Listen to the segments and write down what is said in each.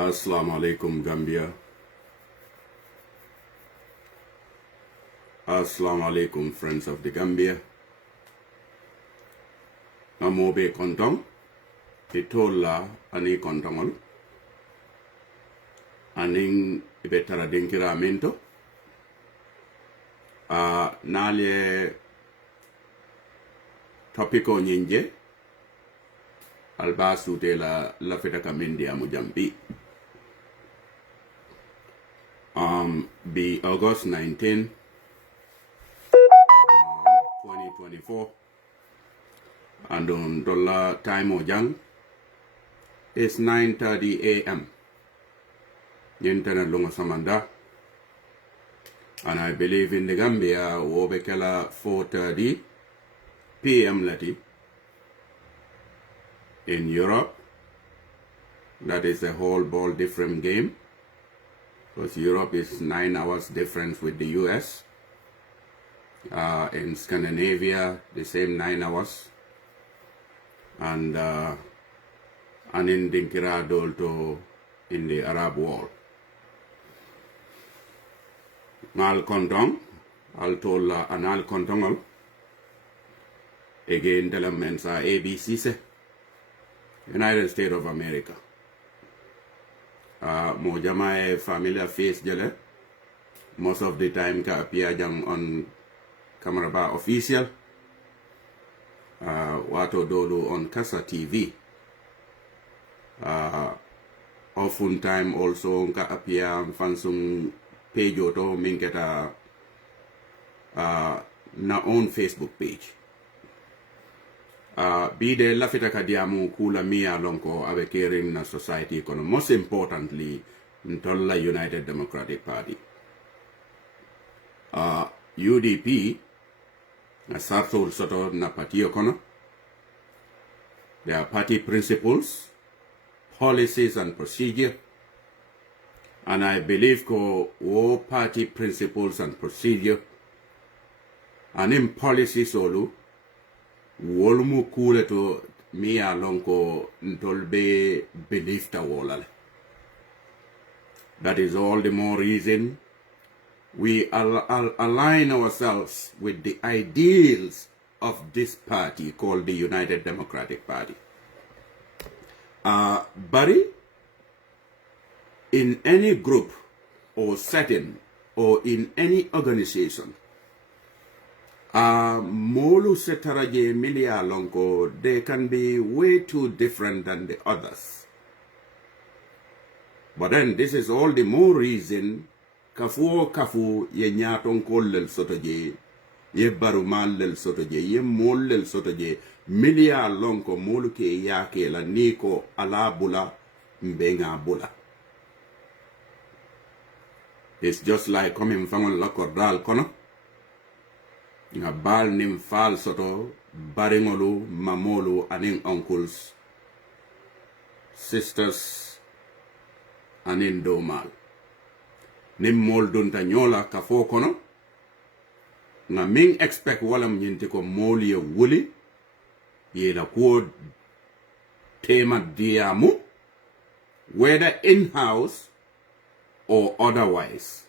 Assalamu alaikum Gambia. Assalamu alaikum friends of the Gambia. Amobe kontong itola ani kontongol aning ibetara dinkira mento nale topico nyinje albasu de la feta kamendia mujambi be August 19 2024 and on dollar time ojang is 9:30 a.m. Internet lunga samanda, and I believe in the Gambia wobekela 4:30 p.m. lati. In Europe, that is a whole ball different game, because Europe is 9 hours difference with the US. In Scandinavia, the same 9 hours, and in Dinkira Dolto in the Arab world. Nal kontong, al tola anal kontongol. Again, tell them Ensa ABC, United States of America. Mojama familiar face jele. Most of the time ka appear jang on camera bar official. Wato dolo on Kasa TV. Often time also ka appear fansung page oto minketa na own Facebook page. Bide lafita kadiamu kula mia lonko abekering na society kono. Most importantly, ntolla United Democratic Party. UDP na sartol soto na partiyo kono. Their party principles, policies and procedure. And I believe ko wo party principles and procedure and in policy solu wolmu kule to miya lonko ntolbe belief ta wolale. That is all the more reason we align ourselves with the ideals of this party called the United Democratic Party. Bari, in any group or setting or in any organization, molu setaraje milia lonko, they can be way too different than the others. But then this is all the more reason kafu ye nyaton kollel sotoje, ye barumal lel sotoje, ye mollel sotoje, milia lonko molu ke yake la niko ala bula mbenga bula. It's just like coming from a lakordal kono. Nga bal nim fal soto, baringolu, mamolu, aning uncles, sisters, aning domal. Nim mol dunta nyola kafo kono. Nga ming expect walam nyinti ko moli ye wuli, ye la kuo tema diamu, whether in-house or otherwise.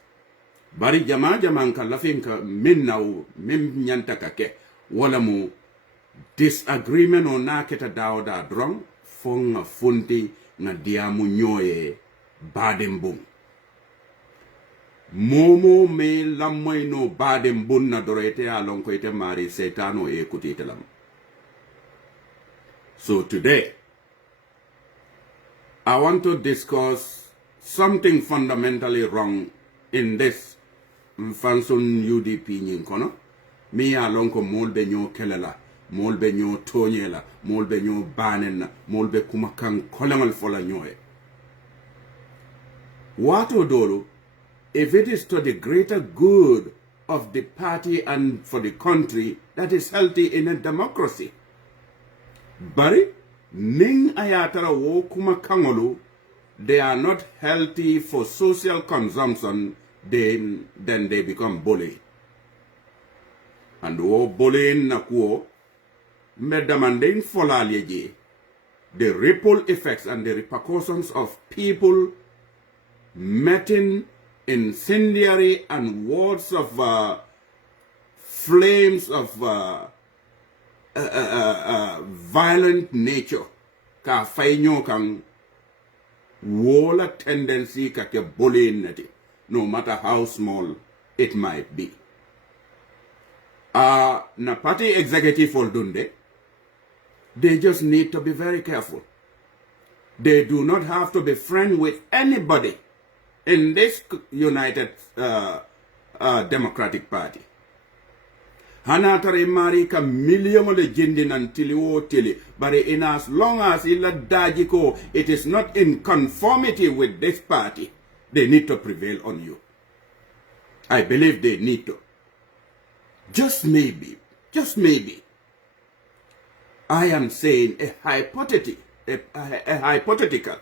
Bari jama ka lafinka minnaw mim nyanta kake wala mu disagreement o naketa dawda drong fonga funti na diamu nyoye badembum. Momo me lamoy no badembun na dorete along ko ite mari setano e kutite lam. So today, I want to discuss something fundamentally wrong in this Fansun UDP nyinkono. Mi alonko molbe nyo kelela, molbe nyo tonyela, molbe nyo banena, molbe kumakan kolangal fola nyoe. Wato dolo, if it is to the greater good of the party and for the country that is healthy in a democracy. Bari, ning ayatara wo kumakangolu, they are not healthy for social consumption, then they become bully. And wo bullying na kuo, medamanding folaliye, the ripple effects and the repercussions of people metting incendiary and words of flames of violent nature ka fainyo kang wola tendency ka ke bullying nati, no matter how small it might be. Na party executive Oldunde, they just need to be very careful. They do not have to be friends with anybody in this United Democratic Party. Hanatare mari ka million le jindi nan tili wo tili, but in as long as illa dajiko, it is not in conformity with this party, they need to prevail on you. I believe they need to. Just maybe, I am saying a hypothetical,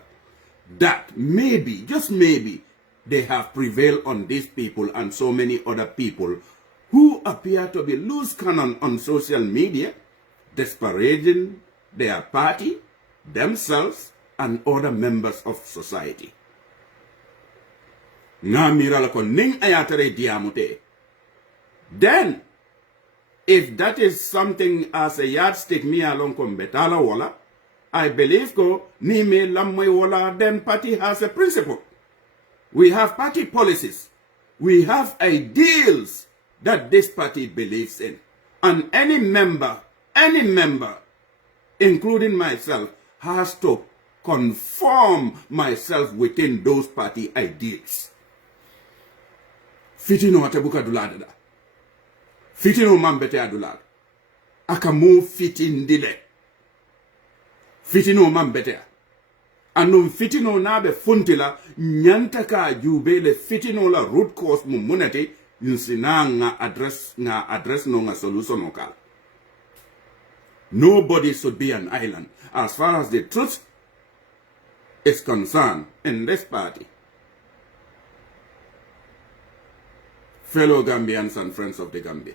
that maybe, just maybe, they have prevailed on these people and so many other people who appear to be loose cannon on social media, disparaging their party, themselves, and other members of society. Then, if that is something as a yardstick me along con betala wala, I believe go ni me lamwe wala, then party has a principle. We have party policies. We have ideals that this party believes in. And any member, including myself, has to conform myself within those party ideals. Fitino atabuka dulada. Fitino mambete adulad. Akamu fitin dile. Fitino mambete. Anum fitino nabe funtila nyantaka jubele fitino la root cause mumunati insina nga address no nga solution okal. Nobody should be an island as far as the truth is concerned in this party. Fellow Gambians and friends of the Gambia.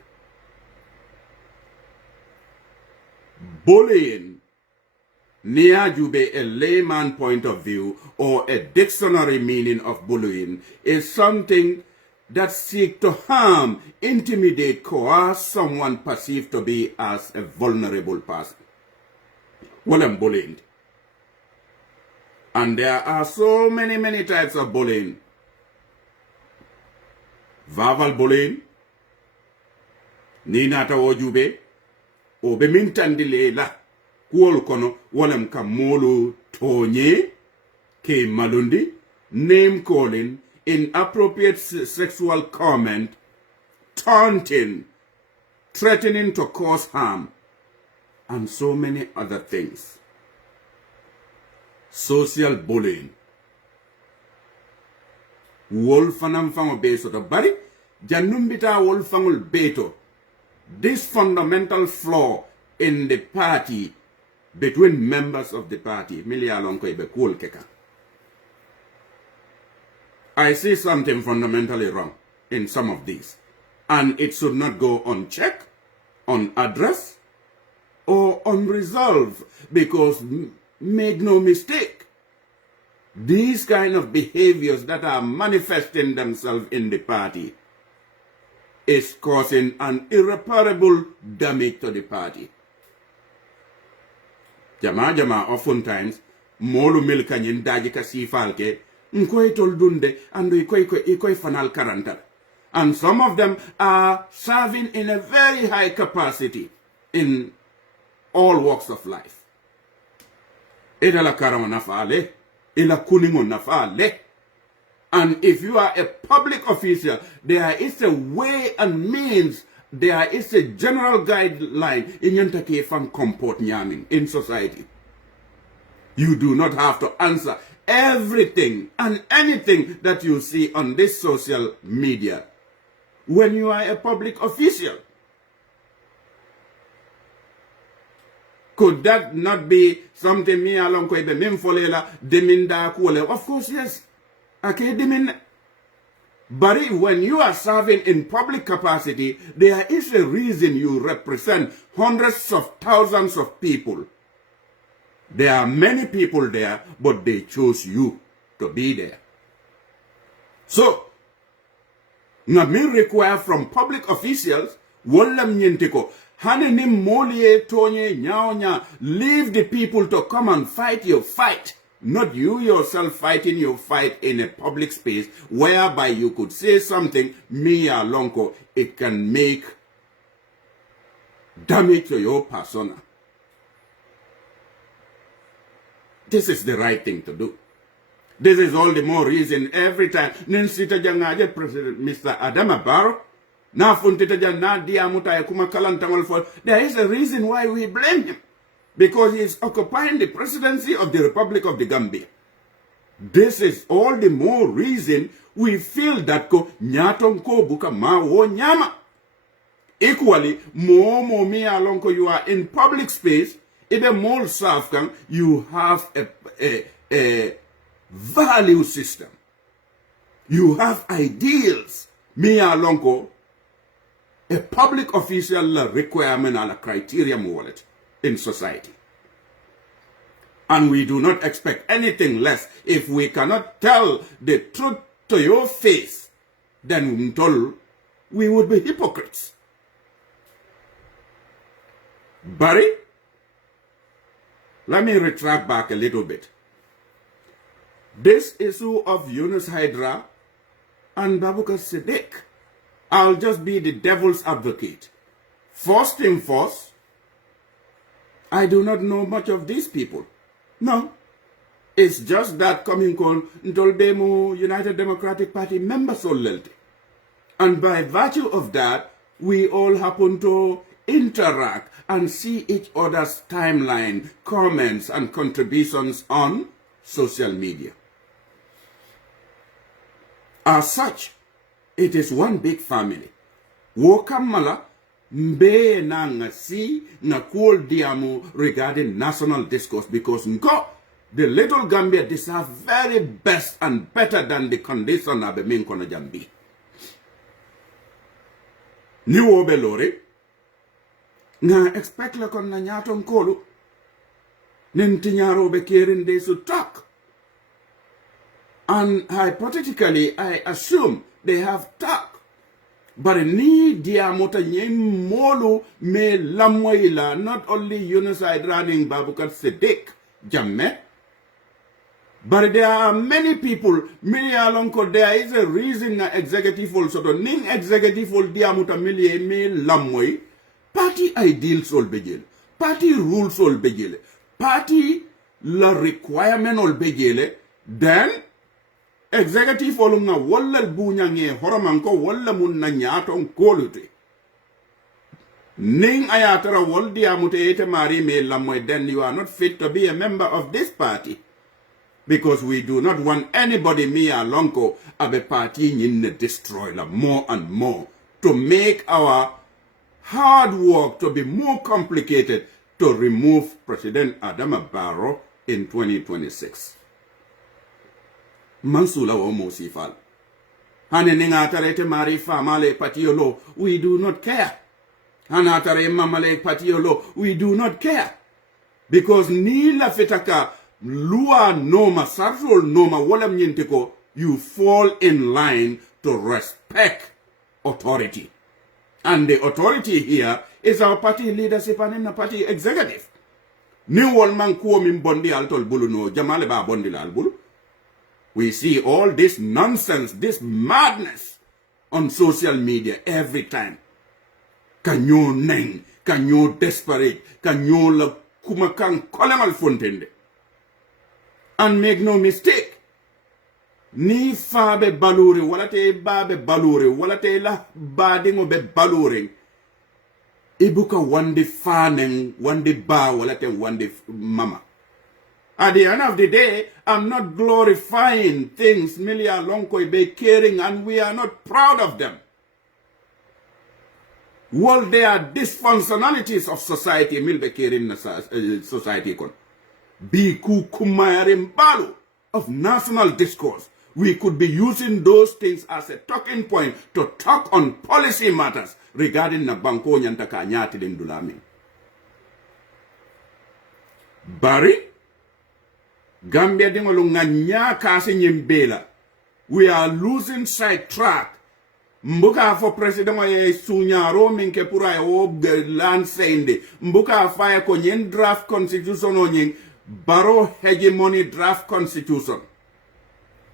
Bullying, near Jube, a layman point of view or a dictionary meaning of bullying, is something that seeks to harm, intimidate, coerce someone perceived to be as a vulnerable person. Well, I'm bullying. And there are so many types of bullying. Verbal bullying, Nina Tawojube, Obe Mintandile la, Kuol Kono, Walem Kamolu Tonye, K. Malundi, name calling, inappropriate sexual comment, taunting, threatening to cause harm, and so many other things. Social bullying. Wolfanam fango beso to bari, Janumbita wolfangul beto. This fundamental flaw in the party between members of the party, I see something fundamentally wrong in some of these, and it should not go unchecked, unaddressed, or unresolved, because make no mistake, these kind of behaviors that are manifesting themselves in the party is causing an irreparable damage to the party. Jama oftentimes, molu milkanyin daji ka sifalke, nkoi toldunde, and ikoi fanal karantal. And some of them are serving in a very high capacity in all walks of life. Edala karama nafale, ila kuningo nafale. And if you are a public official, there is a way and means, there is a general guideline in yantake fan comport nyamin in society. You do not have to answer everything and anything that you see on this social media when you are a public official. Could that not be something me along with the minfolela deminda kule? Of course, yes. Okay, but when you are serving in public capacity, there is a reason you represent hundreds of thousands of people. There are many people there, but they chose you to be there. So, nga min require from public officials, wallam nyentiko, hane ni molie tonye nyaonya, leave the people to come and fight your fight. Not you yourself fighting your fight in a public space, whereby you could say something, me alonko, it can make damage to your persona. This is the right thing to do. This is all the more reason every time Ninsita Jangaje President Mr. Adama Barrow, na funtita jana diamuta kuma kalantangol for there is a reason why we blame him. Because he is occupying the presidency of the Republic of the Gambia. This is all the more reason we feel that ko nyaton ko buka ma wo nyama. Equally, more me alonko you are in public space, even more safkan, you have a value system. You have ideals. Me alonko, a public official requirement and a criteria wallet in society. And we do not expect anything less. If we cannot tell the truth to your face, then we would be hypocrites. Barry, let me retract back a little bit. This issue of Yunus Hydra and 𝒂𝒄𝒄𝒏, I'll just be the devil's advocate. First thing first, I do not know much of these people. No. It's just that coming on Ntoldemu United Democratic Party members solely. And by virtue of that, we all happen to interact and see each other's timeline, comments, and contributions on social media. As such, it is one big family. Wokamala mbe na ngasi na cool diamu regarding national discourse because the little Gambia deserve very best and better than the condition of the Minkono Jambi. Ni wobe lori na expect la kon na nyaton kolu nintinyaro be kerin de su talk. And hypothetically, I assume they have talk. But ni diamota nyem molu me lamwaila, not only Yunus running 𝒂𝒂𝒏 jamme, but there are many people, many alonko, there is a reason na executive also to ning executive ol diamota milie me lamwai, party ideals ol bejele, party rules ol bejele, party la requirement ol bejele, then executive olunga walla bunya nge horomanko walla munna nyaton kolute ning ayatara woldi amute ete mari me lamoy, then you are not fit to be a member of this party, because we do not want anybody me alonko abe party nyinne destroy la more and more to make our hard work to be more complicated to remove President Adama Barrow in 2026. Mansula wa mosifal. Hane ningatarete mari famale patiolo, we do not care. Hanatare mamale patiolo, we do not care. Because ni la fetaka lua noma, sarjol noma, walam nyentiko, you fall in line to respect authority. And the authority here is our party leadership and the party executive. Ni walman kuo min bondi altol bulu no, jamale ba bondi la albulu. We see all this nonsense, this madness on social media every time. Kanyo neng, kanyo desperate, kanyo la kumakang kolemal fontende. And make no mistake, ni fabe balure, wala te babe balure, wala te la badingo be baluring. Ibuka wande faneng, wande ba, wala te wande mama. At the end of the day, I'm not glorifying things Milia Lonko be caring, and we are not proud of them. Well, there are dysfunctionalities of society, milbe caring society kon. Biku kumayarim balu of national discourse. We could be using those things as a talking point to talk on policy matters regarding na banko nyantaka nyati lindulami. Barry Gambia dingolo nga nya kasi nyimbela We are losing sidetrack. Mbuka for president wa sunyaro minke pura ya land sende. Mbuka fire konyen draft constitution onyen baro hegemony draft constitution.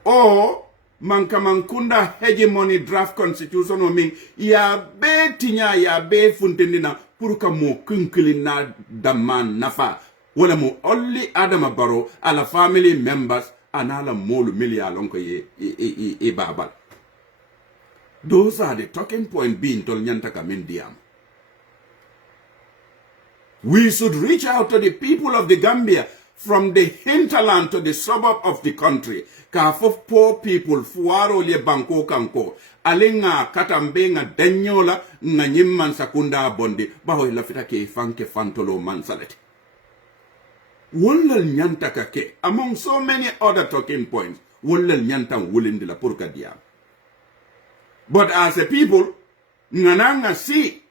Or mankunda hegemony draft constitution omin ya be tinya ya be funtendina puruka mo kunkili na daman nafa. Wala mo only Adama Barrow ala family members anala molu milia lonko ye babal. Those are the talking point being told nyantaka mendiam. We should reach out to the people of the Gambia from the hinterland to the suburb of the country. Kafof poor people fuaro le banko kanko. Alinga katambenga denyola nga nyimman sakunda bondi. Baho ilafita ke fanke fantolo mansalete. Wullal nyantaka ke. Among so many other talking points. Wullal nyantan wulindi la purka diam. But as a people, ngananga see,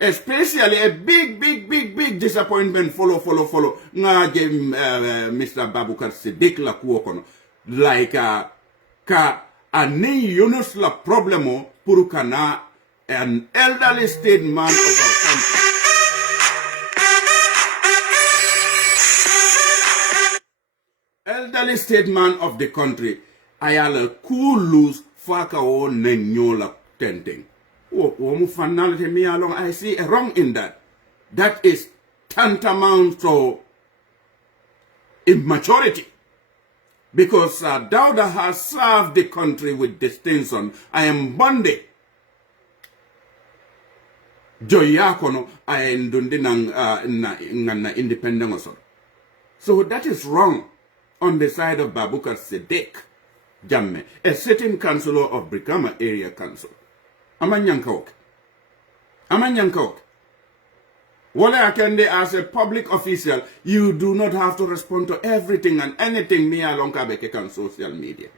especially a big disappointment follow. Nga Mr. Babukar Siddiq la kuokono. Like ka ane Yunus la problemo purukana an elderly state man of our country. Elderly state man of the country. Ayala cool loose. Faka o nenyola tenting. I see a wrong in that. That is tantamount to immaturity. Because Dauda has served the country with distinction. I am Bondi. Joyakono I am Dundinang independent. So that is wrong on the side of Babukar Siddiq. Jamme, a sitting councillor of Brikama Area Council. Amanyankawak. Wala akende as a public official, you do not have to respond to everything and anything me along kabeke on social media.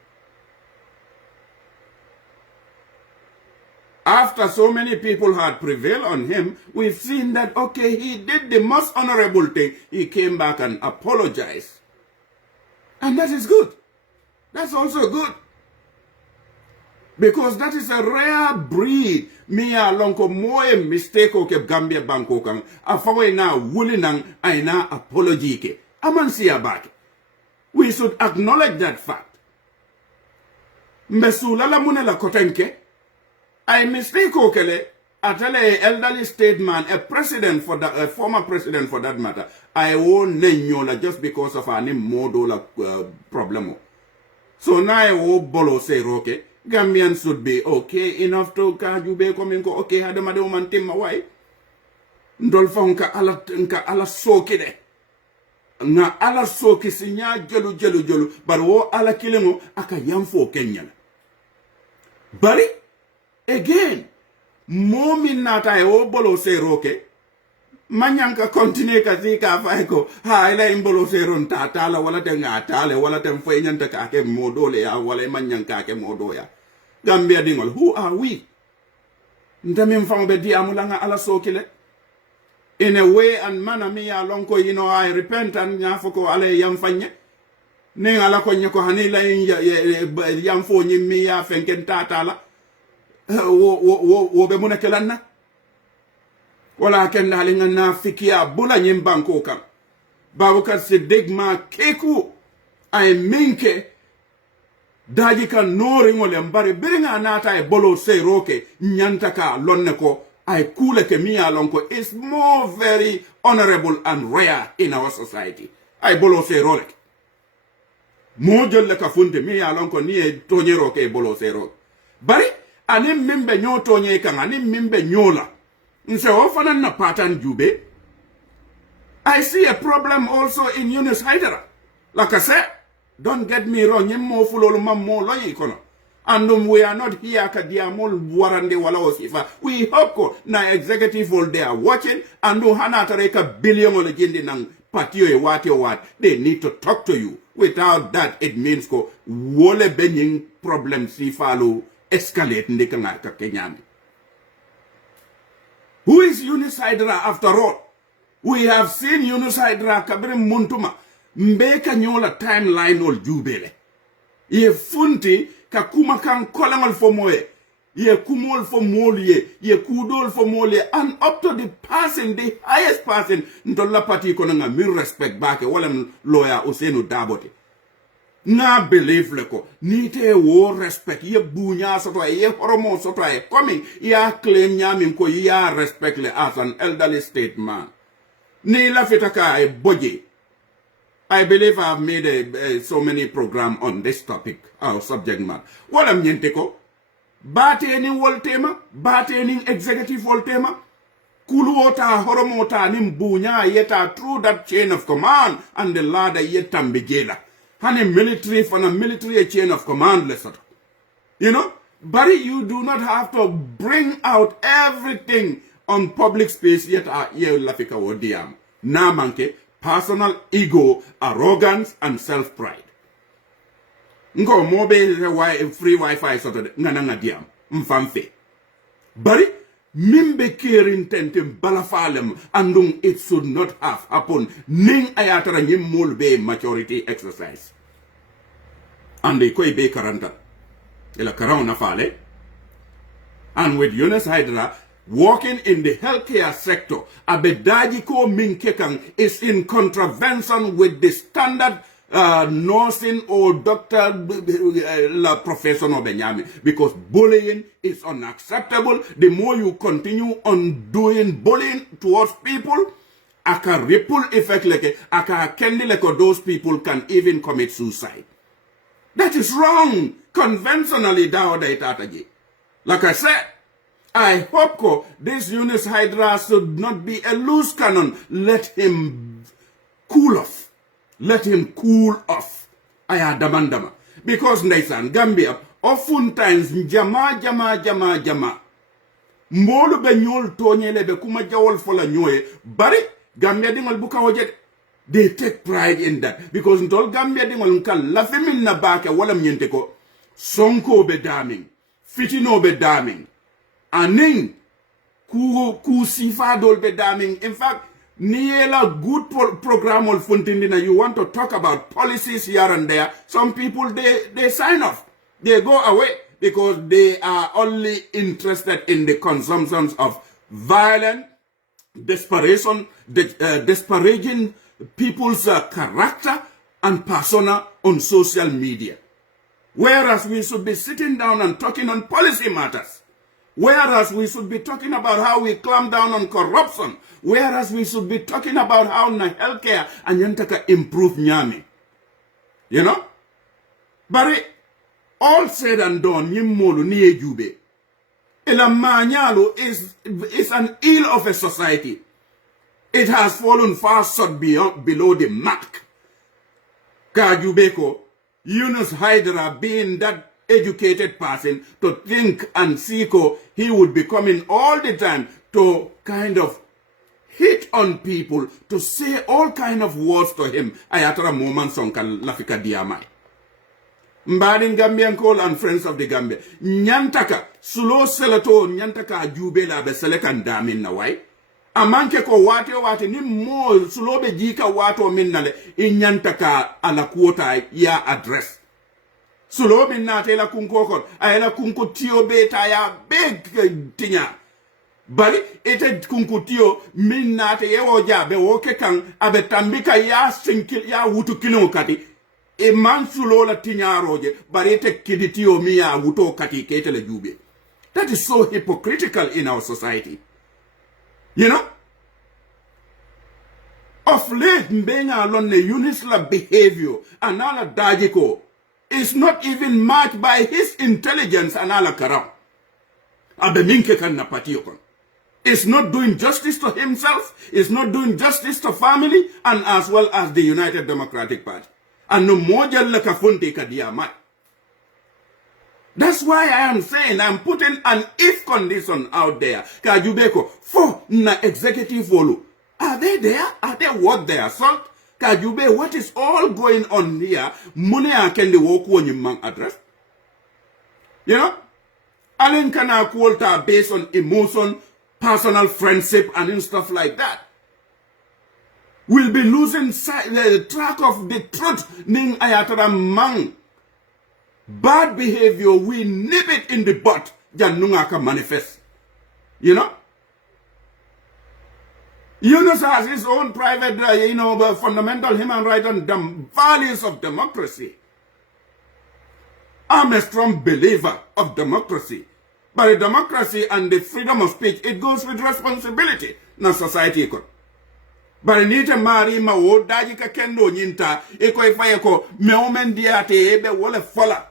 After so many people had prevailed on him, we've seen that, okay, he did the most honorable thing. He came back and apologized. And that is good. That's also good. Because that is a rare breed. Me alonko moe mistake ke Gambia banko kan. Afawe na wulinang aina apology ke. Amansiya back. We should acknowledge that fact. Mesula la munela kotenke. I mistake okele. Atele elderly statesman, a president for that, a former president for that matter. I won't nenyola just because of an modola problem. So now I will bolo say roke. Gambians should be okay enough to kajube coming go okay had a woman tim away. Ndolfa nka ala soki de. Nga ala soki sinya jelu. But wo ala kilengo aka yamfo Kenyan. Bari again. Momin nata e wo bolo say roke. Manyanka continue kazika faiko ha ila imbolo seron tatala wala tenga atale wala temfo nyanta ka ke modole ya wala manyanka ke modoya Gambia dingol who are we ndami mfamo be diamulanga ala sokile in a way and manner me alonko I repent and nyafoko ala yamfanye ne ala ko nyako hanila yamfo nyimmi ya fenken tatala wo be munakelanna wala kenda halinga na fikia bula nyimbanko kam Babukar Siddiq ma keku ay minke daji kan nori ngole mbare biringa nata ay bolo se roke nyantaka lonne ko ay kule ke miya lonko is more very honorable and rare in our society ay bolo se roke mo jolle ka funde miya lonko ni e tonye roke bolo se roke bari anim mimbe nyo tonye kan anim mimbe nyola nse ofana na pattern jube. I see a problem also in Yunus Haidara. Like I said, don't get me wrong, and we are not here we hope na executive they are watching and billion they need to talk to you. Without that, it means ko wole benying problem si follow escalate ndikanga Kenyani. Who is Yunus Haidara after all? We have seen Yunus Haidara kabiri muntuma mbeka nyola timeline ol jubele. Ye funti ka kuma kan kolangol fo moye ye kumol fo molye ye kudol fo molye and up to the person the highest person ndolla party kono nga min respect bake wala lawyer Ousainou Darboe na believe leko nite wo respect ye bunya soto ye horomo soto ye coming ya claim nyami ko ya respect le as an elderly statesman ni la fitaka e boje. I believe I've made so many programs on this topic or subject matter. What am nyenteko bateni woltema bateni executive woltema kuluota horomota nimbunya yeta through that chain of command and the ladder yetambejela. Hani military for a military chain of command lesson. You know? But you do not have to bring out everything on public space yet lafika wodiam. Na manke personal ego, arrogance, and self-pride. Nko mobe free Wi-Fi soto ngananga diam mfamfe. Bari mimbe kirin tentem balafalem andung it should not have happened. Ning ayatara nyim mulbe maturity exercise. Ande koi be karanta. Ila karauna fale. And with Yunus Hydra working in the healthcare sector, abedaji ko minkekang is in contravention with the standard nursing or doctor la profession of Benyami, because bullying is unacceptable. The more you continue on doing bullying towards people, aka ripple effect like aka kendi like those people can even commit suicide. That is wrong. Conventionally, like I said, I hope this Yunus Hydra should not be a loose cannon. Let him cool off. Let him cool off. Aya damandama. Because Nathan, Gambia, oftentimes jama. Mbolu be nyol tonyele be kuma jawol fola nyoye. Bari, Gambia dingol buka wajet. They take pride in that. Because ntol Gambia dingol nkan lafimin na bake wala mnyenteko. Sonko be damning. Fitino be damning. Aning ku sifa dol be damning. In fact, niela good program ol funtindina. You want to talk about policies here and there. Some people they sign off. They go away because they are only interested in the consumptions of violence, desperation, disparaging people's character and persona on social media. Whereas we should be sitting down and talking on policy matters. Whereas we should be talking about how we clamp down on corruption. Whereas we should be talking about how na healthcare and yantaka improve nyami. You know? But all said and done, nyimolu niye jube. Ila manyalo is an ill of a society. It has fallen far short below the mark. Kajubeko, Yunus Hydra being that educated person to think and see he would be coming all the time to kind of hit on people, to say all kind of words to him. Ayatara moment sonka lafika diamai. Mbadin Gambian call and friends of the Gambia. Nyantaka, sulo selato nyantaka jubela be selekan damin na wai. Amanke ko wate ni mo sulobe jika wato minnale inyantaka ala kuota ya address. Sulobe nate la kunkokon ayela kunkutio beta ya big tinya. Bali ete kunkutio minnate yewo jabe woke kan abe tambika ya sinkil ya wutu kino kati. E man sulola tinya roje bali ete kiditio miya wuto kati ketele jube. That is so hypocritical in our society. You know? Of late, mbenga alone Unisla behavior and ala dajiko is not even matched by his intelligence and ala karam. Abeminke kan na patiyokon. Is not doing justice to himself, is not doing justice to family, and as well as the United Democratic Party. And no moja leka funte kadiyamai. That's why I am saying I'm putting an if condition out there. Kajubeko, for na executive volu. Are they there? Are they what they are? So, Kajube, what is all going on here? Mune akende woku on address. You know? Allen kana qualta based on emotion, personal friendship, and stuff like that. We'll be losing the track of the truth. Ning ayatara mang. Bad behavior, we nip it in the butt. Janunga can manifest. You know? Yunus has his own private, fundamental human rights and values of democracy. I'm a strong believer of democracy. But democracy and the freedom of speech, it goes with responsibility. Na society ko. But nita mari ma wo daji ka kendo nyinta eko ifaye ko me omendiate ebe wole fola.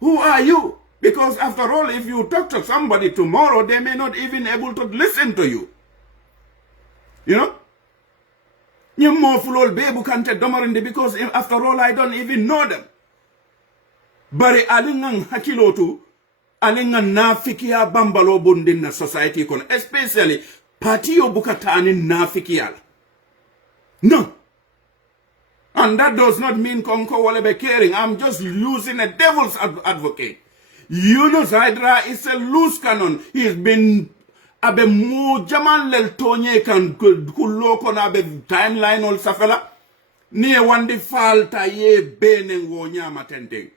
Who are you? Because after all, if you talk to somebody tomorrow, they may not even able to listen to you. You know? Because after all, I don't even know them. But alingang hakilotu, alingang nafikia bambalo bundin na society kon, especially patio bukatani nafikial. No. And that does not mean konko walebe caring. I'm just using a devil's advocate. Yunus Hydra is a loose cannon. He's been abe mo jaman lel tonye kan kuloko na abe timeline ol safela. Ni wandi fal ta ye beneng wo nyama tendeng.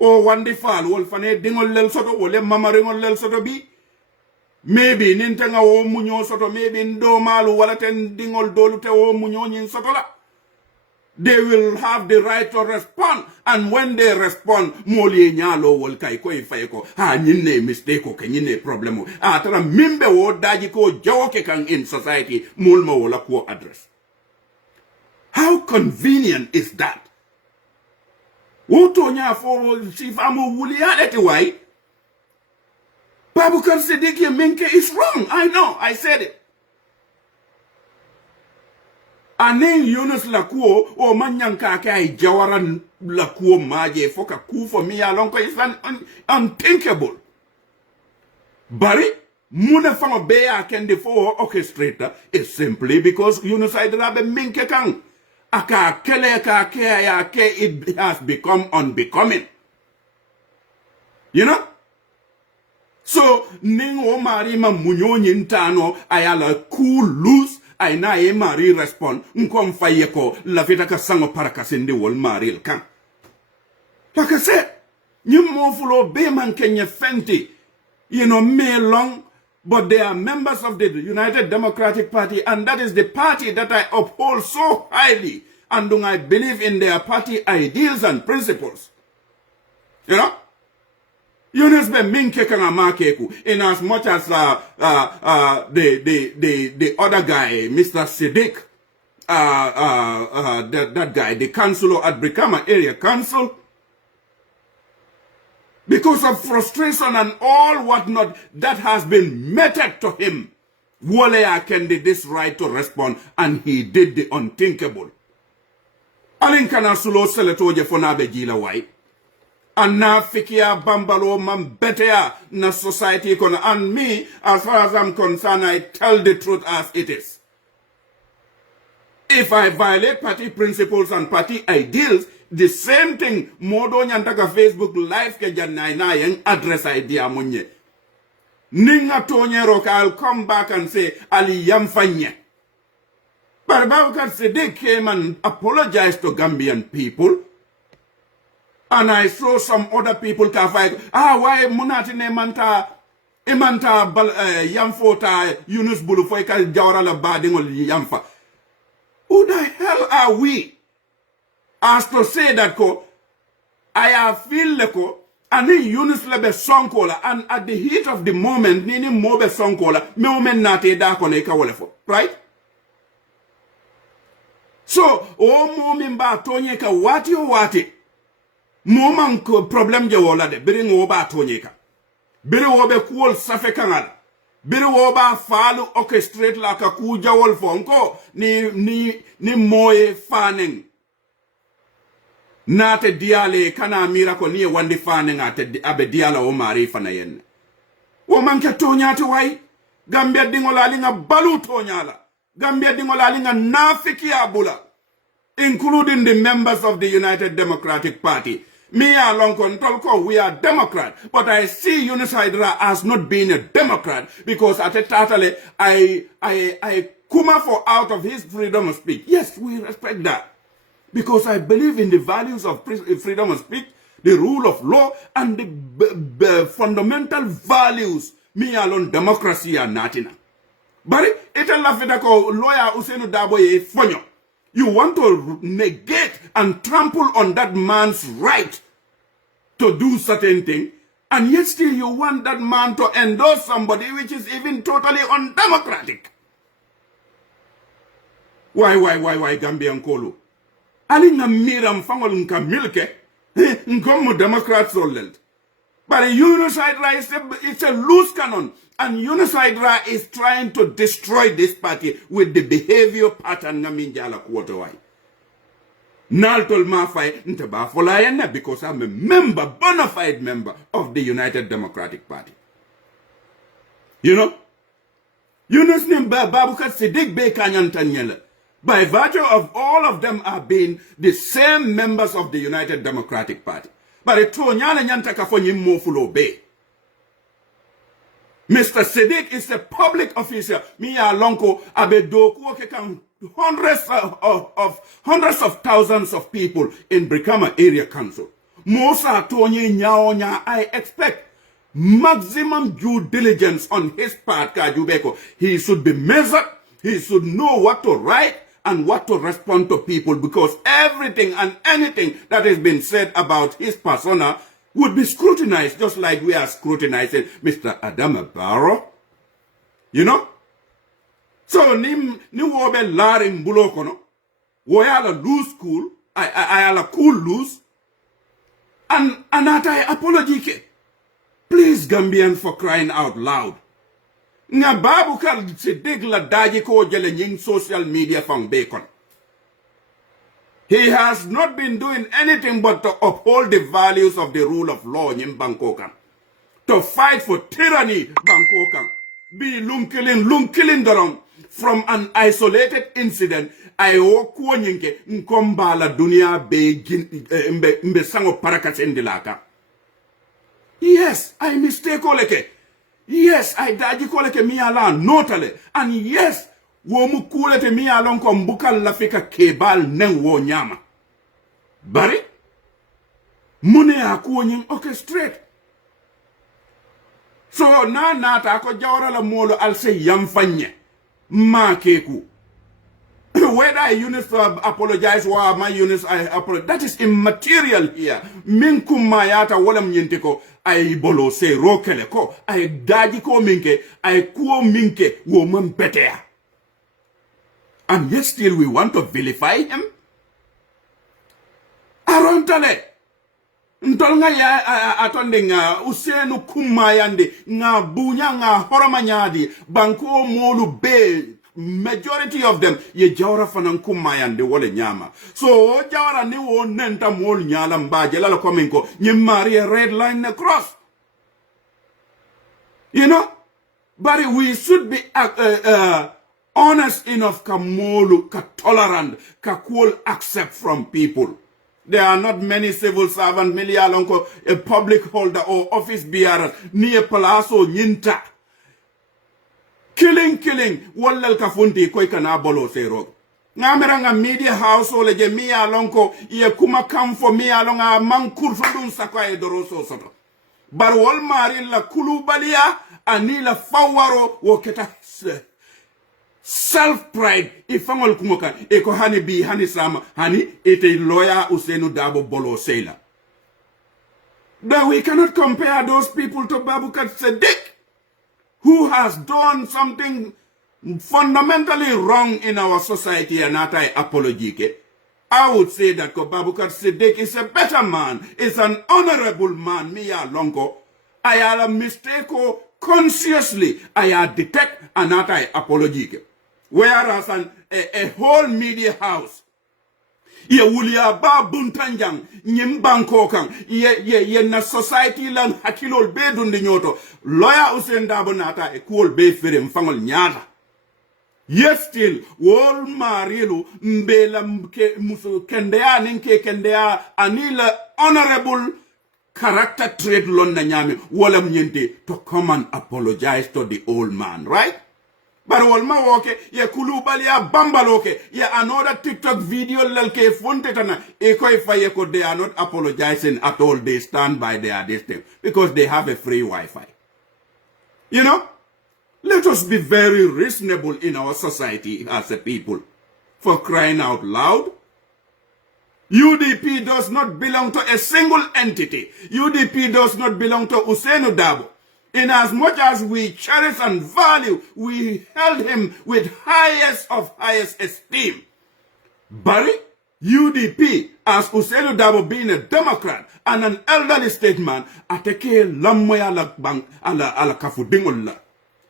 O wandi fal wol fane dingol lel soto wole mamaringol lel soto bi. Maybe nintenga wo munyo soto maybe ndo malu wala ten dingol dolu te wo munyo nyin soto la. They will have the right to respond. And when they respond, moli nyalo wol kai ko ifay ko ha nyine mistake ko nyine problem. Tara mimbe wo daji ko jawoke kan in society mulma wala ko address. How convenient is that? Woto nya for sifamu wuliade ti wai. Babukar Siddiqui Menke is wrong. I know. I said it. Anen Yunus Lakuo o manyanka kai jawaran Lakuo maje foka ku for me alonko is unthinkable. Bari muna fama beya kendi for orchestrator is simply because Yunus Hydra Menke kang aka kele ka ke ya ke it has become unbecoming. You know? So ningo marima munyo nyintano ayala cool loose aina e mari respond nkom fayeko la vita ka sango paraka sende wol maril kan. Like I said, nyimo fulo be man kenye fenti, me long, but they are members of the United Democratic Party, and that is the party that I uphold so highly, and I believe in their party ideals and principles. You know? Yunus be minke kanga makeku in as much as the other guy, Mr. Siddiq, that guy, the councillor at Brikama area council, because of frustration and all whatnot that has been meted to him, Wole can this right to respond, and he did the unthinkable. Alinkana sulo seletoje fonabe jila white. And na fikia bambalo mambetea na society kono. And me, as far as I'm concerned, I tell the truth as it is. If I violate party principles and party ideals, the same thing, modo nyantaka Facebook live ke janna yang address idea munye. Ninga tonye roka, I'll come back and say, Ali yamfanye. But Babukar Siddiq came and apologized to Gambian people. And I saw some other people kafai. Why munati ne manta yamfota Yunus Bulufoy ka jawra la badingol yamfa. Who the hell are we? As to say that ko, I feel leko, and then Yunus lebe sonkola, and at the heat of the moment, nini mobe sonkola, me omen nate da kone ka wolefo, right? So, o momimba tonye ka wati o wati. Moman ko problem je wola de biri ngoba tonyeka biri wobe kuol safe kangal biri woba falu orchestrate la ka ku jawol fonko ni moye faneng nate diale kana mira ko ni wandi faneng ate abe diala o mari fanayen wo manke tonyate way Gambia dingola linga balu tonyala Gambia dingola linga nafiki abula including the members of the United Democratic Party. Me along Kontolko, we are Democrat, but I see Yunus Hydra as not being a Democrat because at a totally I kuma for out of his freedom of speech. Yes, we respect that because I believe in the values of freedom of speech the rule of law, and the fundamental values me alone democracy and natina. Bari ita lafita ko lawyer Usenu Dabo ye fonyo. You want to negate and trample on that man's right to do certain thing, and yet still you want that man to endorse somebody which is even totally undemocratic. Why, Gambian Kolo? Ali nga miram fangol nka milke, nkomo Democrats solent. But a Unicidra it's a loose cannon, and Unicidra is trying to destroy this party with the behavior pattern nga minjala kuotowai. Naltol mafai ntaba folayena because I'm a member, bona fide member of the United Democratic Party. You know? Yunus Nimba Babukat Sidik Be Kanyan Tanyela. By virtue of all of them are being the same members of the United Democratic Party. But it Nyana Nyantaka for Mofulo Bay. Mr. Siddiq is a public officer. Mia Lonko Abedoku can hundreds of thousands of people in Brikama Area Council. Mosa Tony Nyaonya, I expect maximum due diligence on his part, Kajubeko. He should be measured, he should know what to write and what to respond to people, because everything and anything that has been said about his persona would be scrutinized, just like we are scrutinizing Mr. Adama Barrow. You know? So, ni wobe laring bulokono, woyala lose cool, I cool lose, and anata apology ke. Please, Gambian, for crying out loud. Nga babu kal Siddiq la daji ko jele nying social media from bacon. He has not been doing anything but to uphold the values of the rule of law in Bangkokan. To fight for tyranny, Bangkokan. Be lung killing darom. From an isolated incident, I woku nyinke nkomba la dunia mbe sango parakatendilaka. Yes, I mistake oleke. Yes, I daji koleke mi ala notale. And yes, womu kulete mi alon ko mbukal lafika kebal nen wo nyama. Bari, mune akuo nying orchestrate. So na nata ako jawra la molo alse yamfanye. Ma keku. Whether I Eunice apologize or my Eunice I apologize, that is immaterial here. Minkum mayata wolam nyentiko I bolo se rokele ko I daji ko minke I kuo minke woman better. And yet still we want to vilify him? Arontale. Ntolnga ya atonde nga usenu kumayande nga bunya nga horamanyadi banko molu be. Majority of them ye jawra fanan kumayande wole nyama. So jawra ni wo nenta mol nyala mbaje la kominko nye maria red line across. You know? But we should be honest enough ka molu, ka tolerant, ka cool accept from people. There are not many civil servants, milialonko, a public holder or office bearer, near palazzo nyinta. Killing, wallal kafunti koi kana bolo sero. Ngameranga media house ole je miya lonko ye kuma kamfo miya longa mankur fadun sakwa doroso soto. Bar wal mari la kulu balia ani la fawaro woketa self pride ifangol kumoka eko hani bi hani sama hani ete lawyer Usenu Dabo bolo sela. But we cannot compare those people to Babukat Siddiq, who has done something fundamentally wrong in our society and anti-apology. I would say that Babukar Siddiq is a better man, is an honorable man, Mia Longo. I am a mistake consciously, I detect an anti-apology. Whereas a whole media house, ye wulia ba buntanjang nyimbanko kan ye na society lan hakilol be dundi nyoto lawyer Usenu Dabo nata e cool be fere mfangol nyata. Yes still wol marilu mbela mke musu kendea ninke kendea anila honorable character trait lon na nyame wala mnyente to come and apologize to the old man, right? But Walma woke, ye kulubali ya bambaloke, ye another TikTok video lelke funtetana, eko if they are not apologizing at all, they stand by their distance because they have a free Wi-Fi. You know? Let us be very reasonable in our society as a people. For crying out loud. UDP does not belong to a single entity. UDP does not belong to 𝒐𝒊𝒏. In as much as we cherish and value, we held him with highest of highest esteem. Barry, UDP, as 𝒐𝒊𝒏 being a Democrat and an elderly statesman, ateke lamoya ala kafudingola.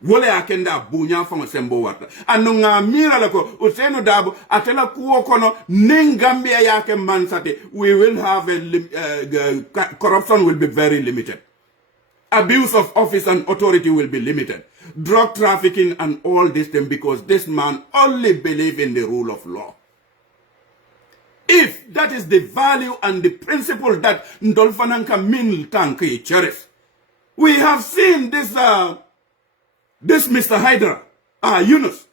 Wole akenda bunya fanga sembo wata. Anunga mira lako 𝒐𝒊𝒏 atela kuo kono ningambia yake mansate. We will have corruption will be very limited. Abuse of office and authority will be limited. Drug trafficking and all this thing because this man only believes in the rule of law. If that is the value and the principle that Ndolfananka Mintanki cherish, we have seen this Mr. Hydra, Yunus.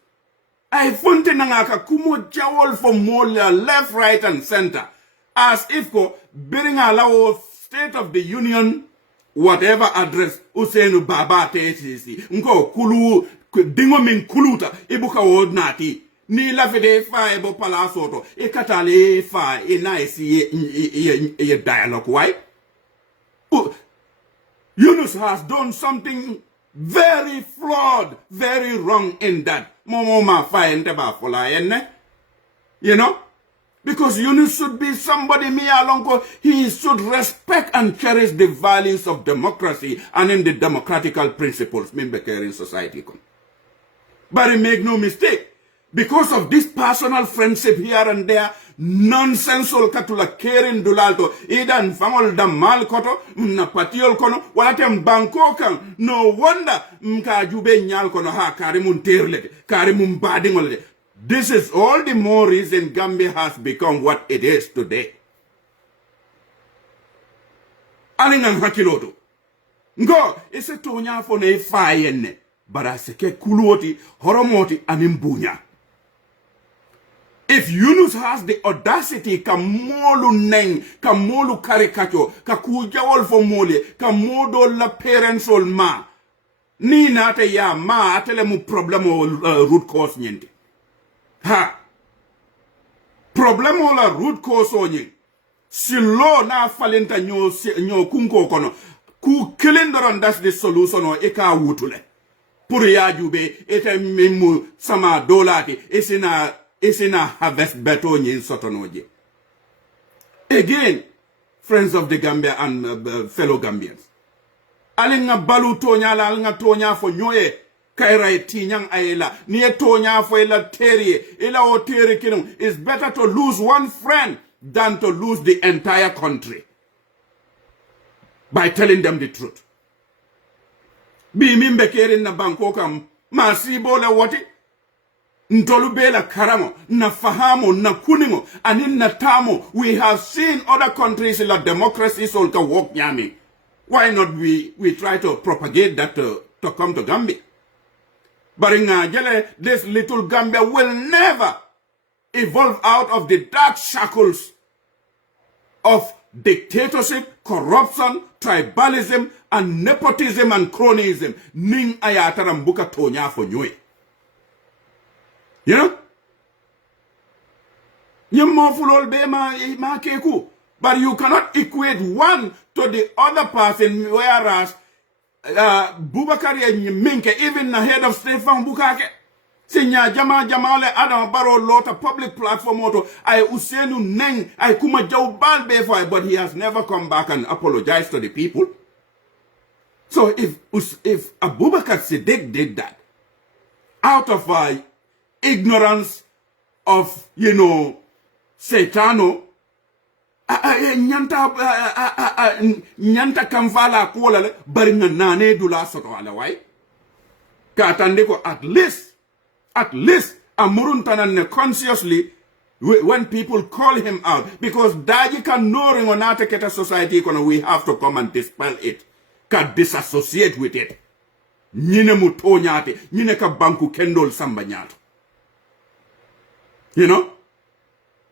I funte nangaka kumo jawol for more left, right, and center. As if ko bidding allow State of the Union whatever address 𝒐𝒊𝒏 tesisi nko kulu dingo min kuluta ibuka wodnati ni lafide fa ebo palasoto e katale fa e nice ye dialogue why Yunus has done something very flawed, very wrong in that momo ma fa enteba fola enne, you know. Because Yunus should be somebody, me alonko, he should respect and cherish the values of democracy and in the democratical principles in society. But make no mistake, because of this personal friendship here and there, nonsensical katula caring dulalto, idan fangol da mal koto, na patiol kono, walatem banko kan, no wonder mka jube nyal kono ha karimun terlet, karimun badingolde. This is all the more reason Gambia has become what it is today. Alingan hakiloto. Ngo, ese tonya fone fayenne. Bara seke kuluoti, horomoti, animbunya. If Yunus has the audacity, kamolu neng, kamolu karikacho, kakujawol for mole, kamodo la parents ol ma. Ni nate ya ma atele mu problemo root cause nyente. Ha! Problem la root cause onye. Si lo na falenta nyo kunko kono. Ku kilindaron that's the solution o eka wutule. Puri ya jube ete mimu sama dolati esina harvest beto nyin sotonoje. Again, friends of the Gambia and fellow Gambians. Alinga balu tonya la alinga tonya fo nyoye. Kaira tinyang aela niye tonya fo ela terie ela o terie kinum. It's better to lose one friend than to lose the entire country by telling them the truth. Bi mimbe kerin na banko kam masibo la wati ntolubela karamo na fahamo na kunimo anin na tamo. We have seen other countries in la democracy so ka walk nyami. Why not we try to propagate that to come to Gambia? But in this little Gambia will never evolve out of the dark shackles of dictatorship, corruption, tribalism, and nepotism and cronyism. Ning ayatarambuka tonya for nyue. You know? But you cannot equate one to the other person, whereas Bubakari and Minke, even the head of state from Bukake. Sinya Jamale Adam Barrow Lota public platform auto. I Usenu Neng, I Kuma 𝒂𝒄𝒄𝒏𝒏, but he has never come back and apologized to the people. So if Abubakar Siddiq did that, out of ignorance of, Satano, nyanta kamfala kuola baringa nane dula soto ala wai katandeko at least amuruntanan consciously when people call him out, because daji can no ringonate keta society kono, we have to come and dispel it, can disassociate with it. ñine mu toñate ñine ka banku kendol samba ñato. You know?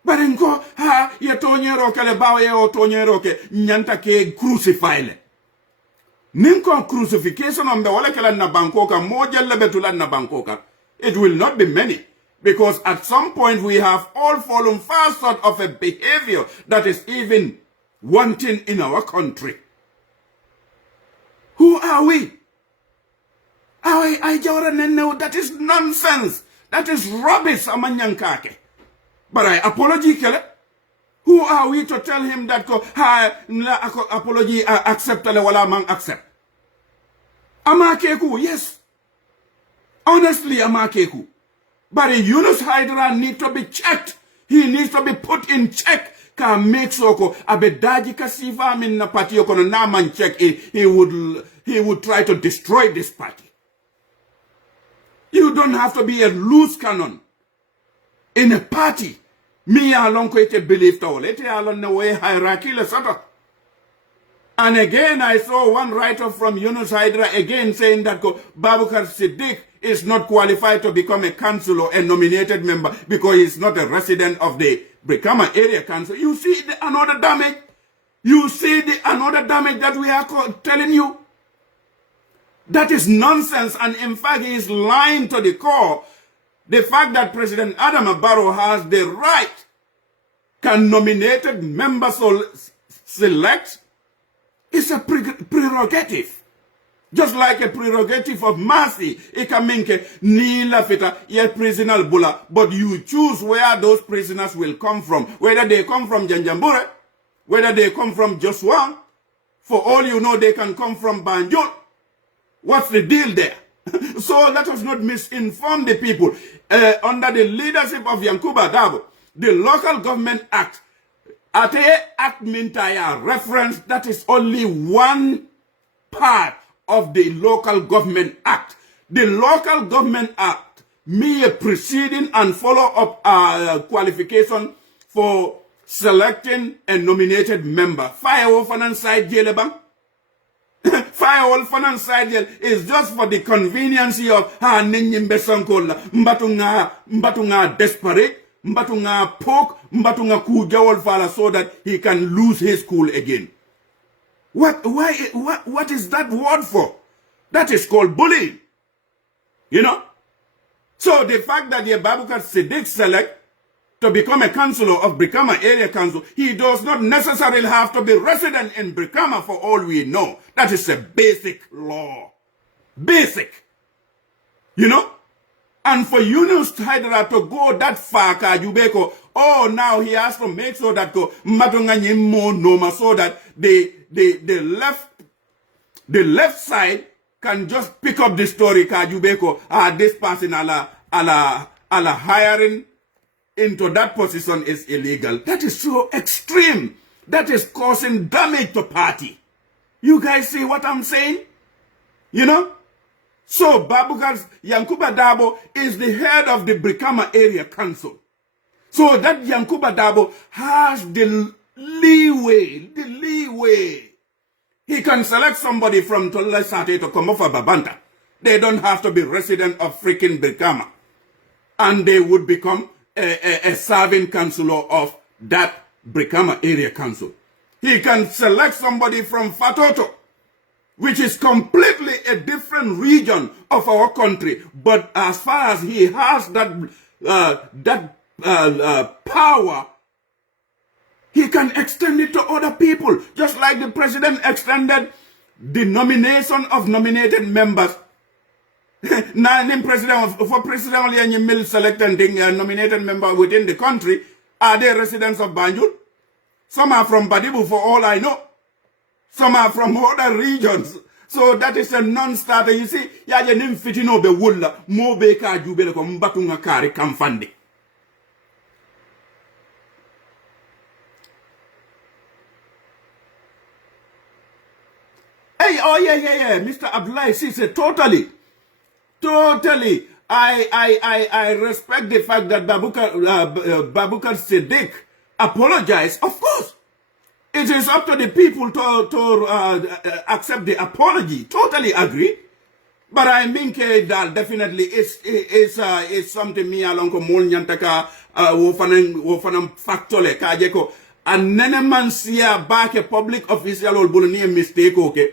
Barenko ha ye toñero kale bawe o toñero ke ñanta ke crucify le. Ninko crucifixion on be wala kala na banko ka mo jelle betula na banko ka. It will not be many. Because at some point we have all fallen far short of a behavior that is even wanting in our country. Who are we? That is nonsense. That is rubbish, amanyankake. But I apology, Kele. Who are we to tell him that apology accept wala man accept? Amakeku, yes. Honestly, Amakeku. But Yunus Hydra needs to be checked. He needs to be put in check. Ka make soko abedaji kasiva min na party okono na man check. He would try to destroy this party. You don't have to be a loose cannon in a party. Me along ko ite believe to all. Ite along the way hierarchy le sata. And again, I saw one writer from Yunus Hydra again saying that Babukar Siddiq is not qualified to become a councillor and nominated member because he's not a resident of the Brikama area council. You see another damage? You see another damage that we are telling you? That is nonsense, and in fact, he is lying to the core. The fact that President Adama Barrow has the right, can nominated members select, is a prerogative. Just like a prerogative of mercy. It can mean ni la fita ye prisoner bula, but you choose where those prisoners will come from. Whether they come from Janjambure, whether they come from Joshua, for all you know, they can come from Banjul. What's the deal there? So let us not misinform the people. Under the leadership of Yankuba Dabo, the Local Government Act, Ate Act Mintaya reference, that is only one part of the Local Government Act. The Local Government Act may preceding and follow-up qualification for selecting a nominated member. Firewall finance side jail bang. Firewall finance side jail is just for the convenience of ninyimbe sankola mbatunga desperate mbatunga poke mbatunga kujawol fala so that he can lose his cool again. What is that word for? That is called bullying. You know? So the fact that the Babukar Siddiq select to become a councillor of Brikama Area Council, he does not necessarily have to be resident in Brikama for all we know. That is a basic law. Basic. You know? And for Yunus Hydra to go that far, Kajubeko, oh, now he has to make sure that Noma, so that the left side can just pick up the story, Kajubeko, this person ala hiring into that position is illegal. That is so extreme. That is causing damage to party. You guys see what I'm saying? You know? So Babukar Yankuba Dabo is the head of the Brikama Area Council. So that Yankuba Dabo has the leeway. He can select somebody from Tolle Sate to come off a Babanta. They don't have to be resident of freaking Brikama. And they would become a serving councillor of that Brikama Area Council. He can select somebody from Fatoto, which is completely a different region of our country. But as far as he has that power, he can extend it to other people. Just like the president extended the nomination of nominated members. Now, for president only mill selecting nominated member within the country, are they residents of Banjul? Some are from Badibu, for all I know. Some are from other regions. So that is a non-starter. You see, yaje nim fitino be wulla mo be ka jubele ko mbatunga kare kamfande. Hey, oh yeah, Mr. Abdullahi Ceesay, totally. I respect the fact that Babukar Siddiq apologized. Of course, it is up to the people to accept the apology. Totally agree. But I mean that definitely is something me along ko mol nyantaka wo fanam factole kaje ko anene man siya back a public official ol bulu ni mistake okay